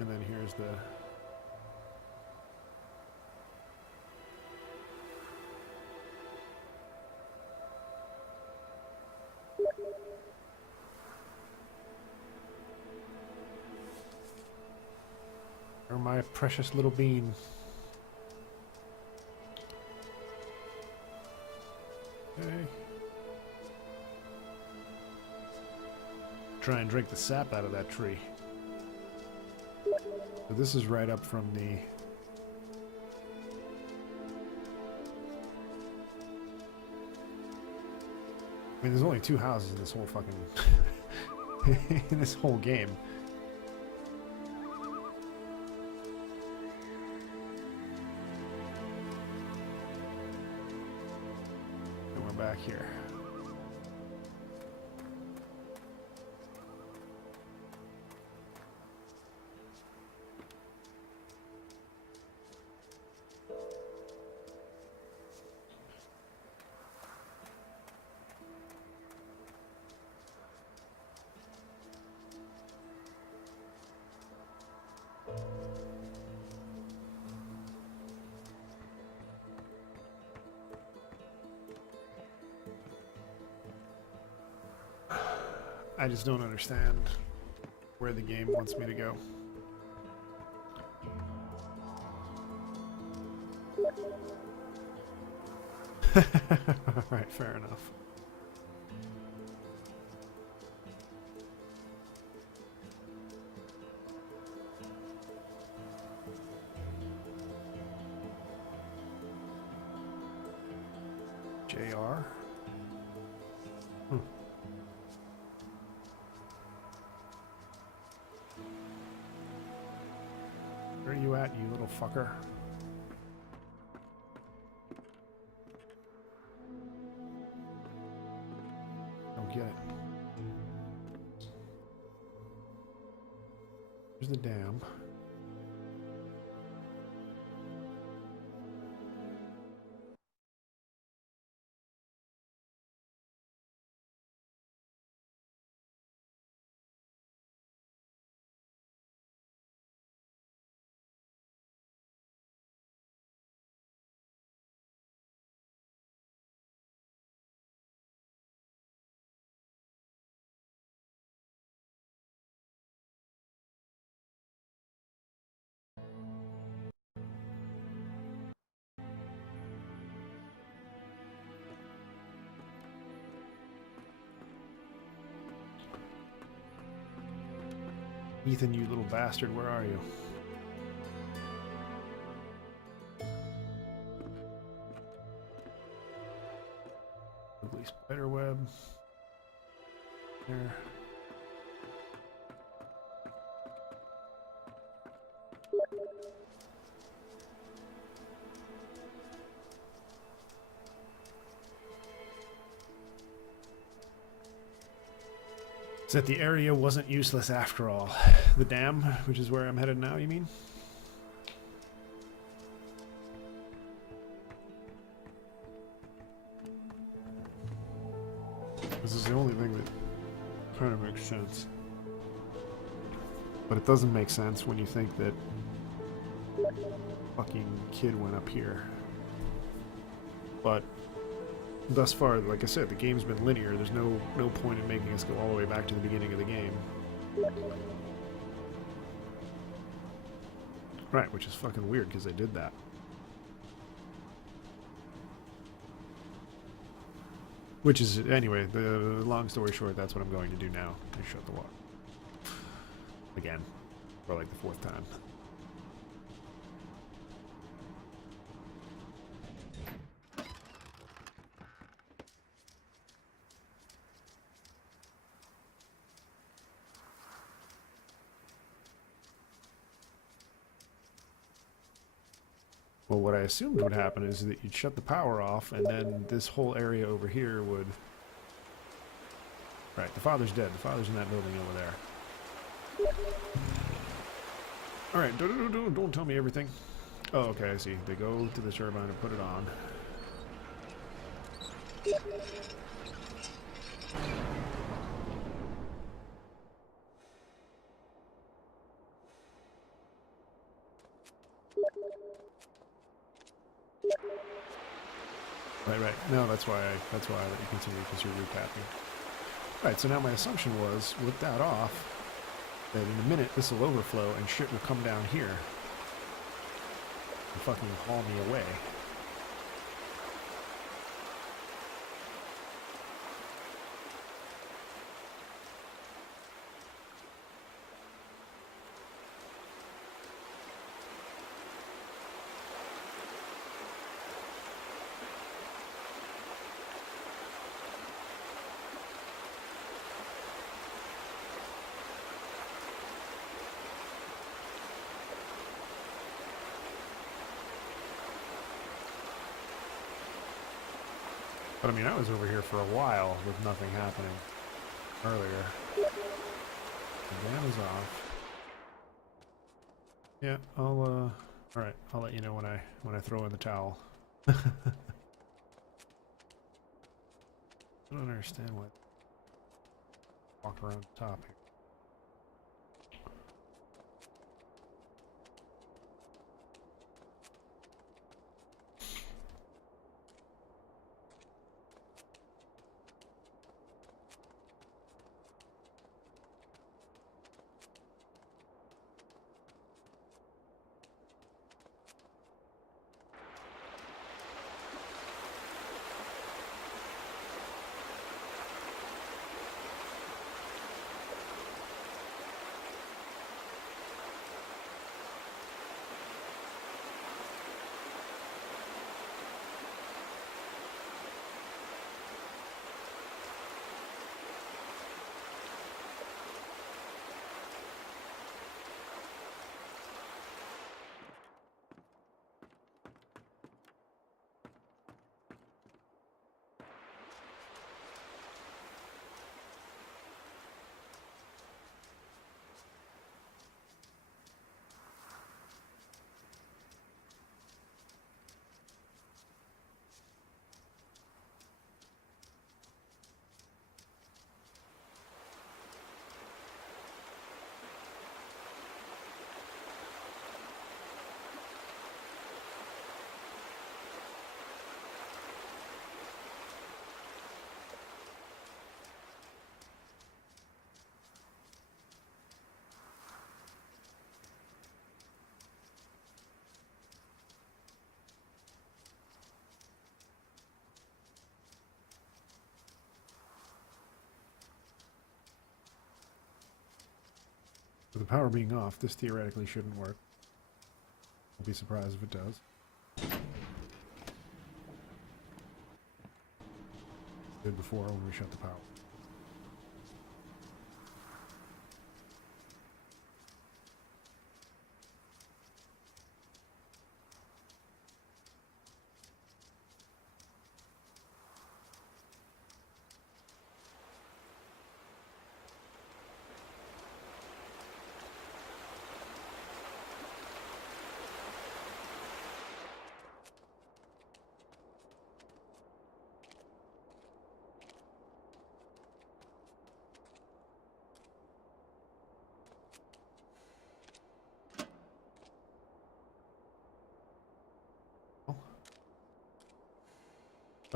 And then here's the... Or my precious little bean. Okay. Try and drink the sap out of that tree. So this is right up from the... I mean, there's only 2 houses in this whole fucking... in this whole game. And we're back here. I just don't understand where the game wants me to go. Alright, fair enough. JR? Where are you at, you little fucker? Don't get it. Here's the dam. Ethan, you little bastard, where are you? Ugly spider web. There. That the area wasn't useless after all. The dam, which is where I'm headed now, you mean? This is the only thing that kind of makes sense. But it doesn't make sense when you think that fucking kid went up here. But thus far, like I said, the game's been linear. There's no point in making us go all the way back to the beginning of the game. Right, which is fucking weird because they did that. Which is, anyway, the long story short, that's what I'm going to do now. I shut the water. Again. For like the fourth time. Well, what I assumed would happen is that you'd shut the power off, and then this whole area over here would... Right, the father's dead. The father's in that building over there. Alright, don't tell me everything. Oh, okay, I see. They go to the turbine and put it on. Right. No, that's why I let you continue, because you're recapping. Right, so now my assumption was, with that off, that in a minute this will overflow and shit will come down here and fucking haul me away. But I mean, I was over here for a while with nothing happening earlier. The dam is off. Yeah, alright, I'll let you know when I throw in the towel. I don't understand what walk around the top here. With the power being off, this theoretically shouldn't work. I'll be surprised if it does. Did before when we shut the power.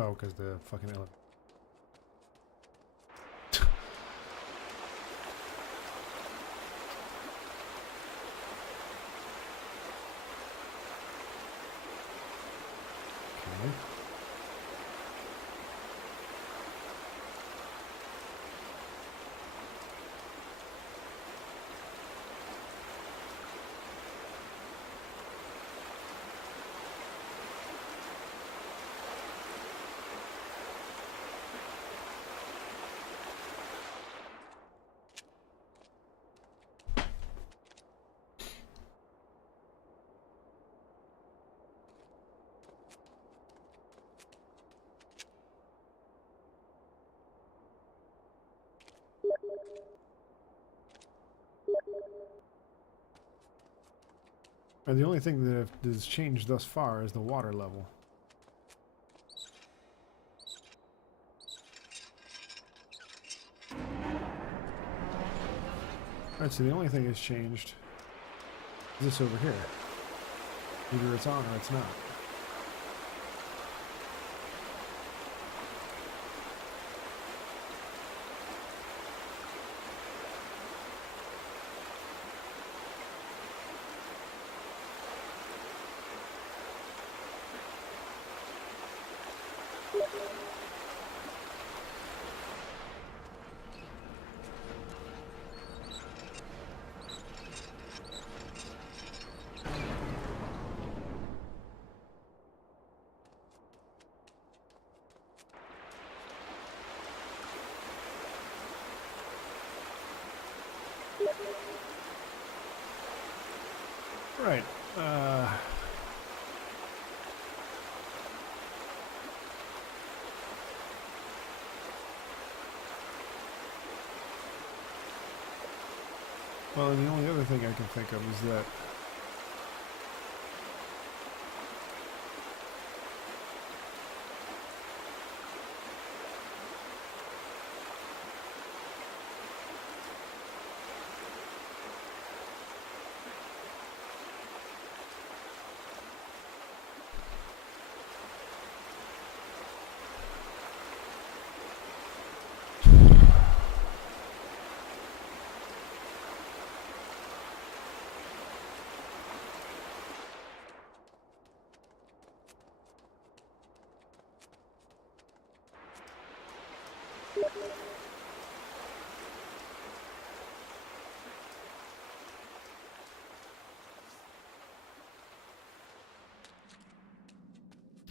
Oh, because the fucking elevator. Okay. And the only thing that has changed thus far is the water level. Alright, so the only thing that's changed is this over here. Either it's on or it's not. Right. Well, and the only other thing I can think of is that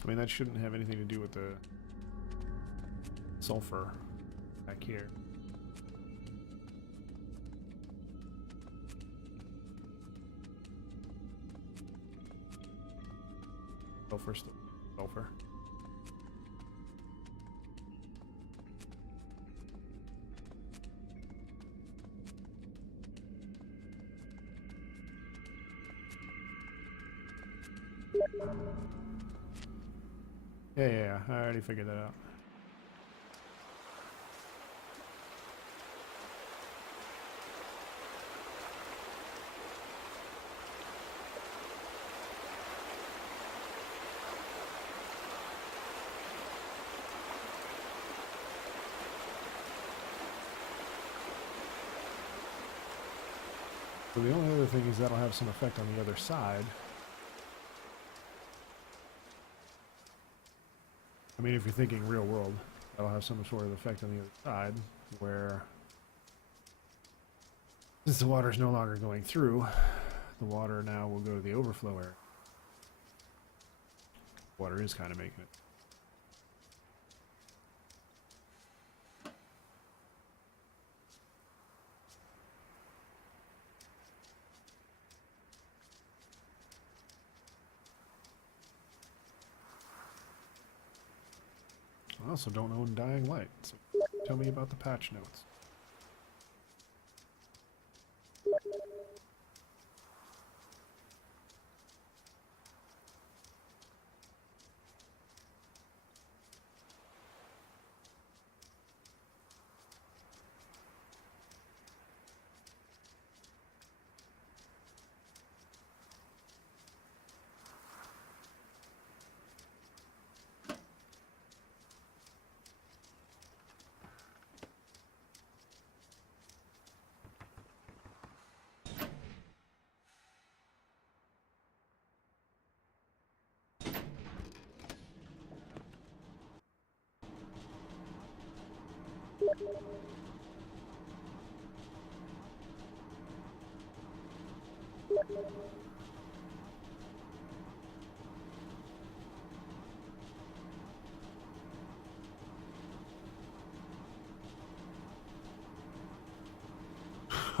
I mean, that shouldn't have anything to do with the sulfur back here. Sulfur, sulfur. Yeah, I already figured that out. So the only other thing is that'll have some effect on the other side. I mean, if you're thinking real world, that'll have some sort of effect on the other side, where since the water is no longer going through, the water now will go to the overflow area. Water is kind of making it. I also don't own Dying Light, so tell me about the patch notes.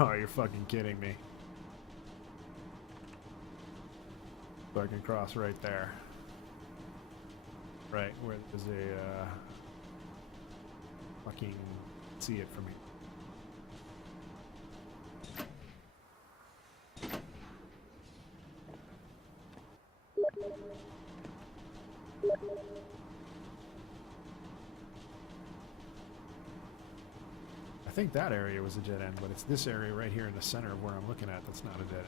Oh, you're fucking kidding me. So I can cross right there. Right, where there's a, fucking see it from here. I think that area was a dead end, but it's this area right here in the center of where I'm looking at that's not a dead end.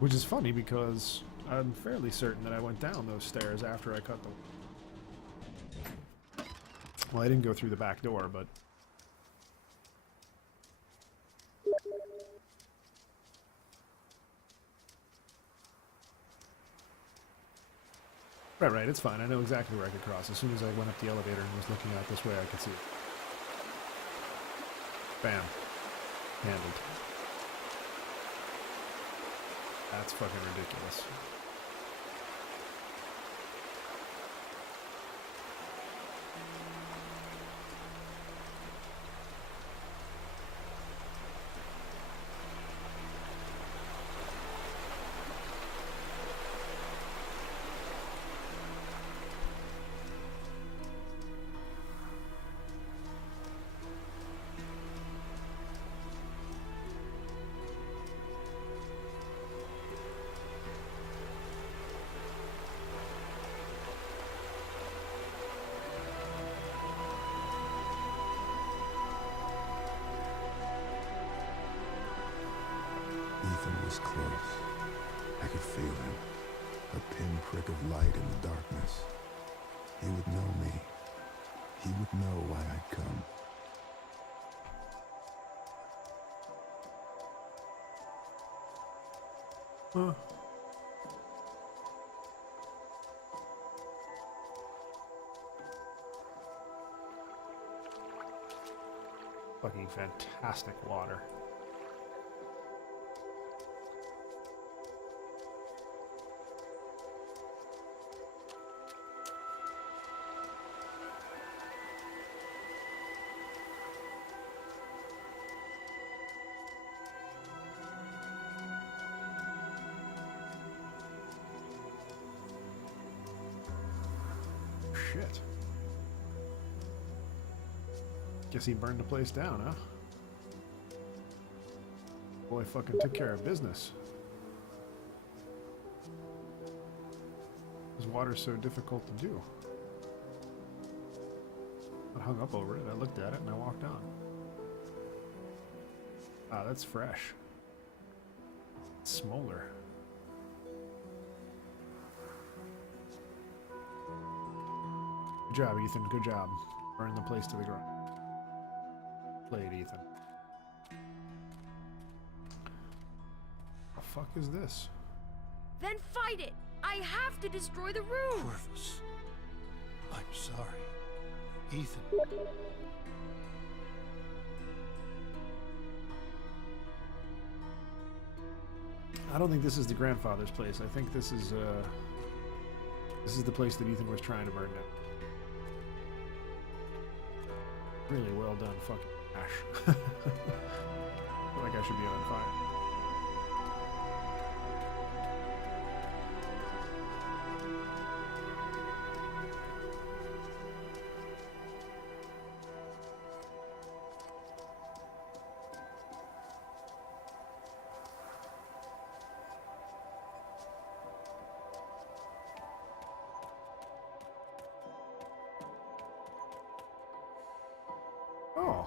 Which is funny because I'm fairly certain that I went down those stairs after I cut them. Well, I didn't go through the back door, but... Right, it's fine. I know exactly where I could cross. As soon as I went up the elevator and was looking out this way, I could see it. Bam. Handled. That's fucking ridiculous. Ethan was close. I could feel him. A pinprick of light in the darkness. He would know me. He would know why I'd come. Huh. Fucking fantastic water. Shit. Guess he burned the place down, huh? Boy fucking took care of business. This water's so difficult to do. I hung up over it, I looked at it, and I walked on. Ah, that's fresh. Smolder. Good job, Ethan. Good job. Burning the place to the ground. Play it, Ethan. The fuck is this? Then fight it! I have to destroy the room! Corvus, I'm sorry. Ethan. I don't think this is the grandfather's place. I think this is the place that Ethan was trying to burn down. Really well done, fucking Ash. I feel like I should be on fire. Oh.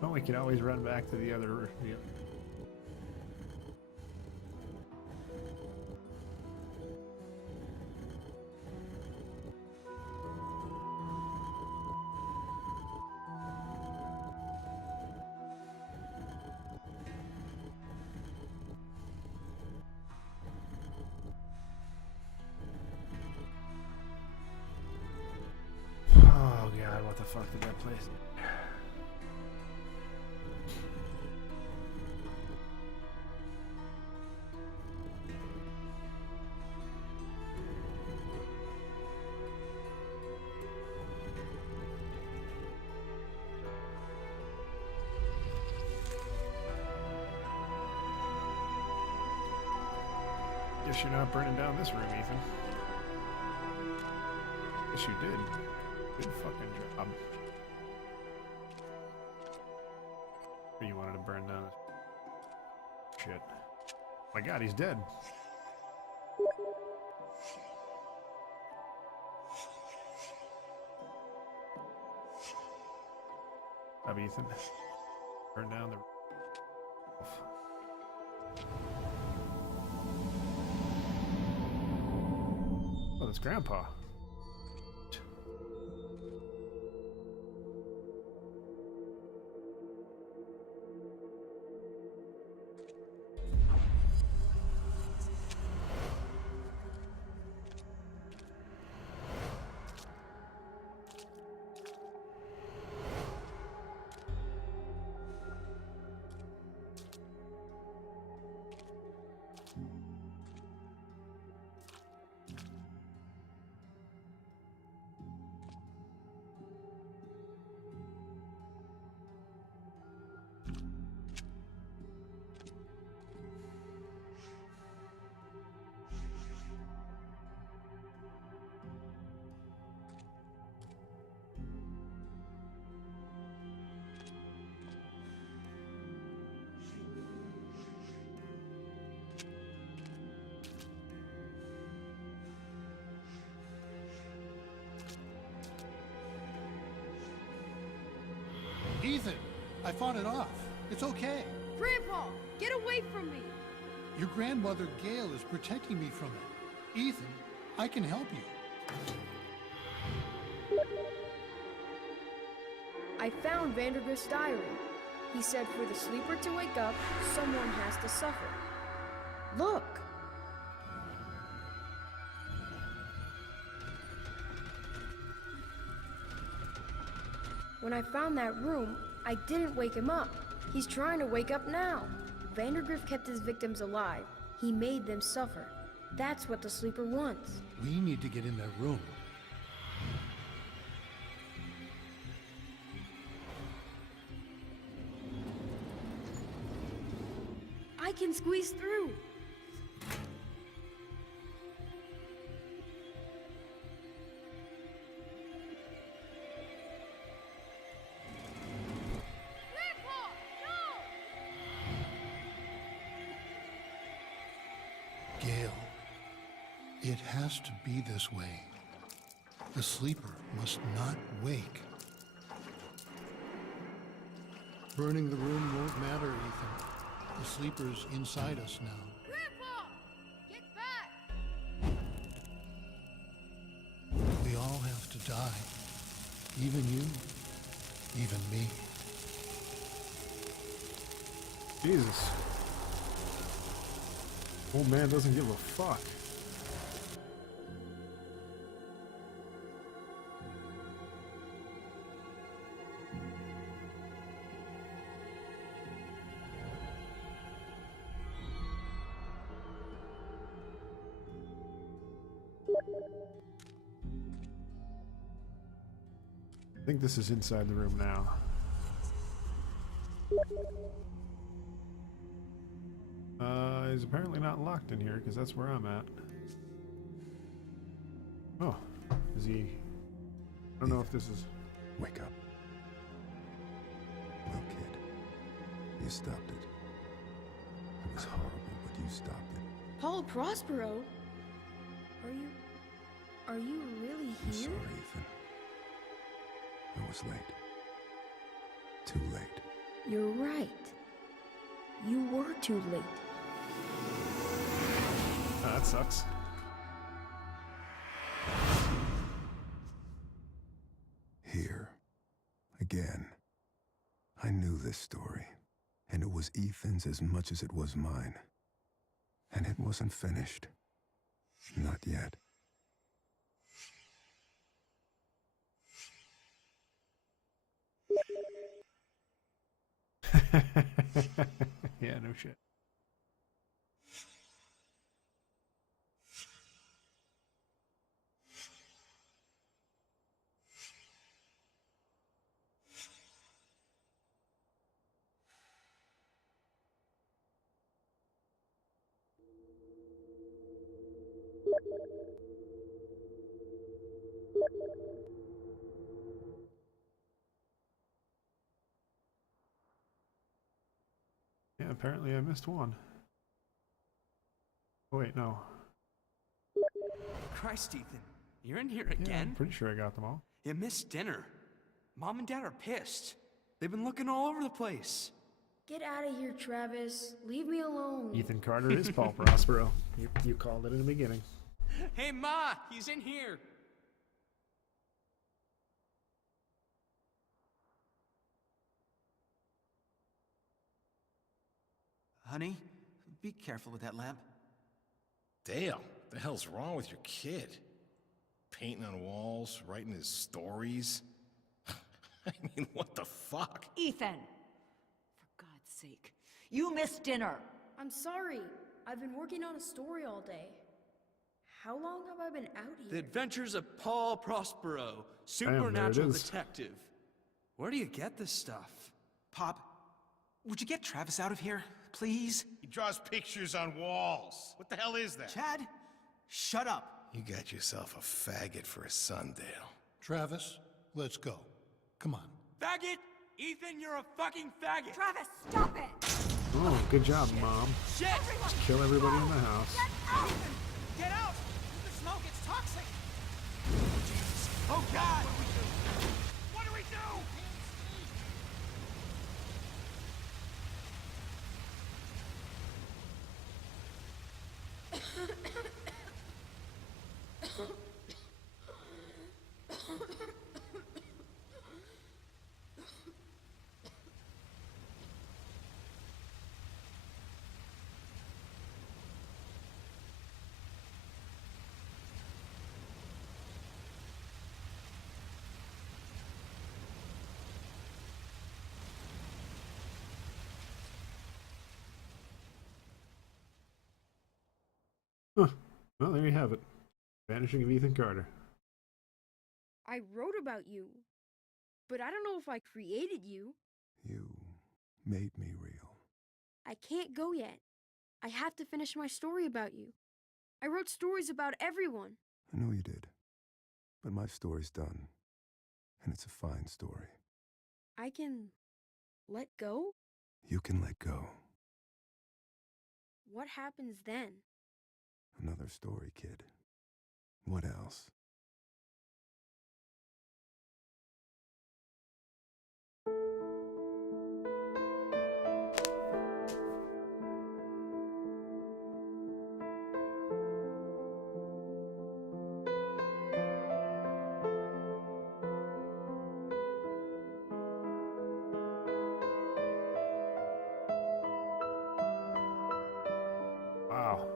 Well, we can always run back to the other. Yeah. Oh god, what the fuck did that place? Guess you're not burning down this room, Ethan. Guess you did. Good fucking job. Or you wanted to burn down this shit. My god, he's dead. Up, Ethan. Burn down the roof. Oh, that's Grandpa. Ethan, I fought it off. It's okay. Grandpa, get away from me! Your grandmother, Gail, is protecting me from it. Ethan, I can help you. I found Vandergrift's diary. He said for the sleeper to wake up, someone has to suffer. Look! When I found that room, I didn't wake him up. He's trying to wake up now. Vandergrift kept his victims alive. He made them suffer. That's what the sleeper wants. We need to get in that room. I can squeeze through. Gail, it has to be this way. The sleeper must not wake. Burning the room won't matter, Ethan. The sleeper's inside us now. Grandpa! Get back! We all have to die. Even you, even me. Jesus. Old man doesn't give a fuck. I think this is inside the room now. He's apparently not locked in here because that's where I'm at. Oh, is he? I don't know if this is. Wake up. Well, kid, you stopped it. It was horrible, but you stopped it. Paul Prospero? Are you really I'm here? sorry, Ethan. was late. Too late. You're right. You were too late. Oh, that sucks. Here. Again. I knew this story, and it was Ethan's as much as it was mine. And it wasn't finished. Not yet. Yeah, no shit. Yeah, apparently I missed one. Oh, wait, no. Christ, Ethan, you're in here Yeah, again? I'm pretty sure I got them all. You missed dinner. Mom and Dad are pissed. They've been looking all over the place. Get out of here, Travis. Leave me alone. Ethan Carter is Paul Prospero. You called it in the beginning. Hey, Ma, he's in here. Honey, be careful with that lamp. Dale, the hell's wrong with your kid? Painting on walls, writing his stories. I mean, what the fuck? Ethan! For God's sake. You missed dinner! I'm sorry. I've been working on a story all day. How long have I been out The here? Adventures of Paul Prospero, there it supernatural is. detective. Where do you get this stuff? Pop, would you get Travis out of here, please? He draws pictures on walls. What the hell is that? Chad, shut up. You got yourself a faggot for a son, Dale. Travis, let's go. Come on. Faggot! Ethan, you're a fucking faggot! Travis, stop it! Oh, good job, Mom. Shit! Kill everybody in the house. Get out! The smoke, it's toxic! Jesus. Oh, God! What do we do? Huh. Well, there you have it. Vanishing of Ethan Carter. I wrote about you, but I don't know if I created you. You made me real. I can't go yet. I have to finish my story about you. I wrote stories about everyone. I know you did. But my story's done. And it's a fine story. I can let go? You can let go. What happens then? Another story, kid. What else? Wow.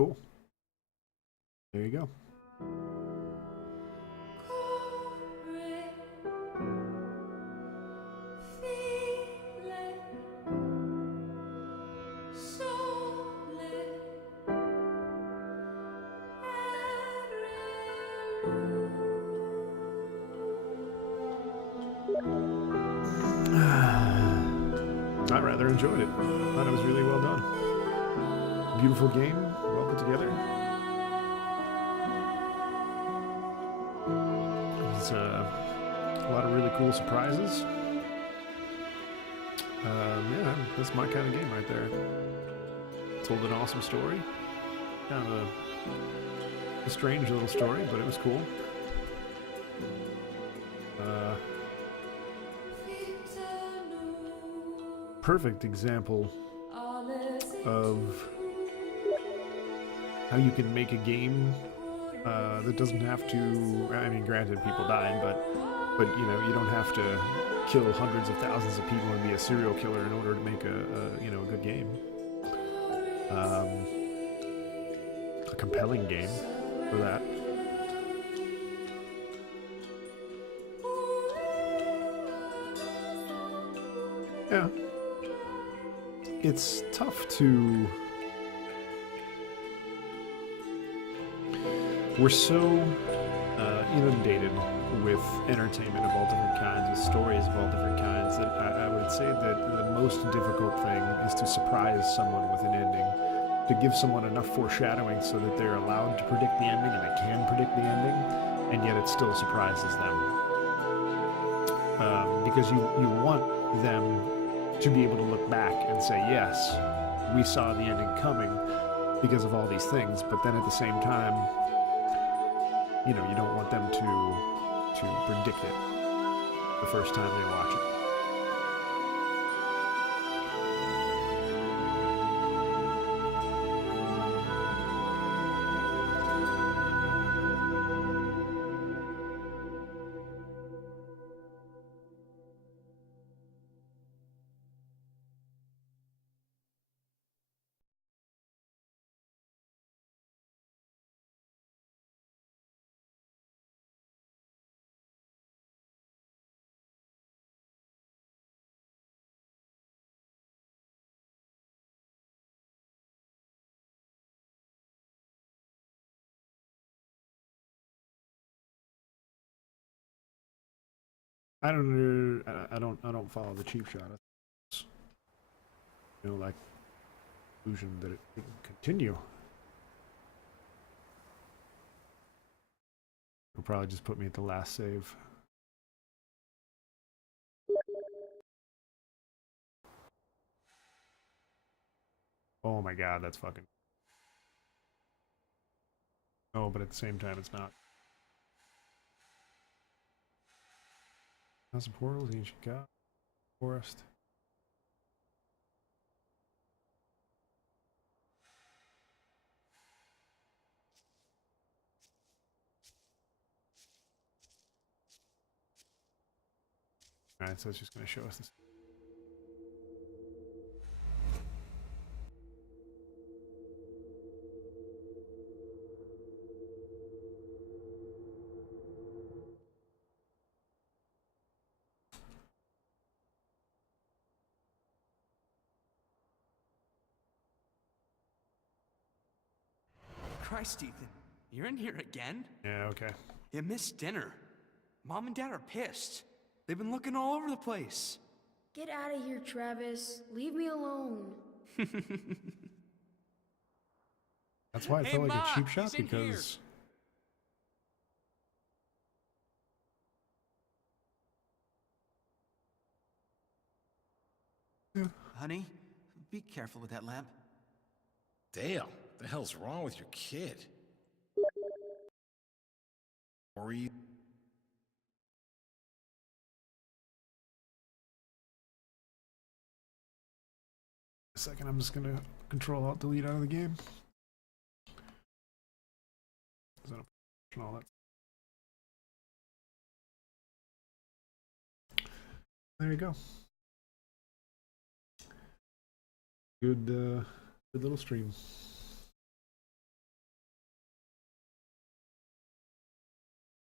cool. There you go. I rather enjoyed it. Thought it was really well done. Beautiful game, well put together. There's a lot of really cool surprises. Yeah, that's my kind of game right there. Told an awesome story. Kind of a strange little story, but it was cool. Perfect example of how you can make a game that doesn't have to. I mean, granted, people died, but you know, you don't have to kill hundreds of thousands of people and be a serial killer in order to make a you know, a good game. A compelling game for that. Yeah. It's tough to... We're so inundated with entertainment of all different kinds, with stories of all different kinds, that I would say that the most difficult thing is to surprise someone with an ending. To give someone enough foreshadowing so that they're allowed to predict the ending and they can predict the ending, and yet it still surprises them. Because you want them to be able to look back and say, yes, we saw the ending coming because of all these things, but then at the same time, you know, you don't want them to predict it the first time they watch it. I don't follow the cheap shot. It's, you know, like illusion that it can continue. It'll probably just put me at the last save. Oh my god, that's fucking... Oh, but at the same time, it's not. House of Portals, Ancient God, Forest. Alright, so it's just going to show us this. Christ, Ethan, you're in here again? Yeah, okay. You missed dinner. Mom and Dad are pissed. They've been looking all over the place. Get out of here, Travis. Leave me alone. That's why it Hey, felt like Ma, a cheap shot, he's in here. because... Honey, be careful with that lamp. Dale, the hell's wrong with your kid? Or you... A second, I'm just gonna Control Alt Delete out of the game. And all that. There you go. Good little stream.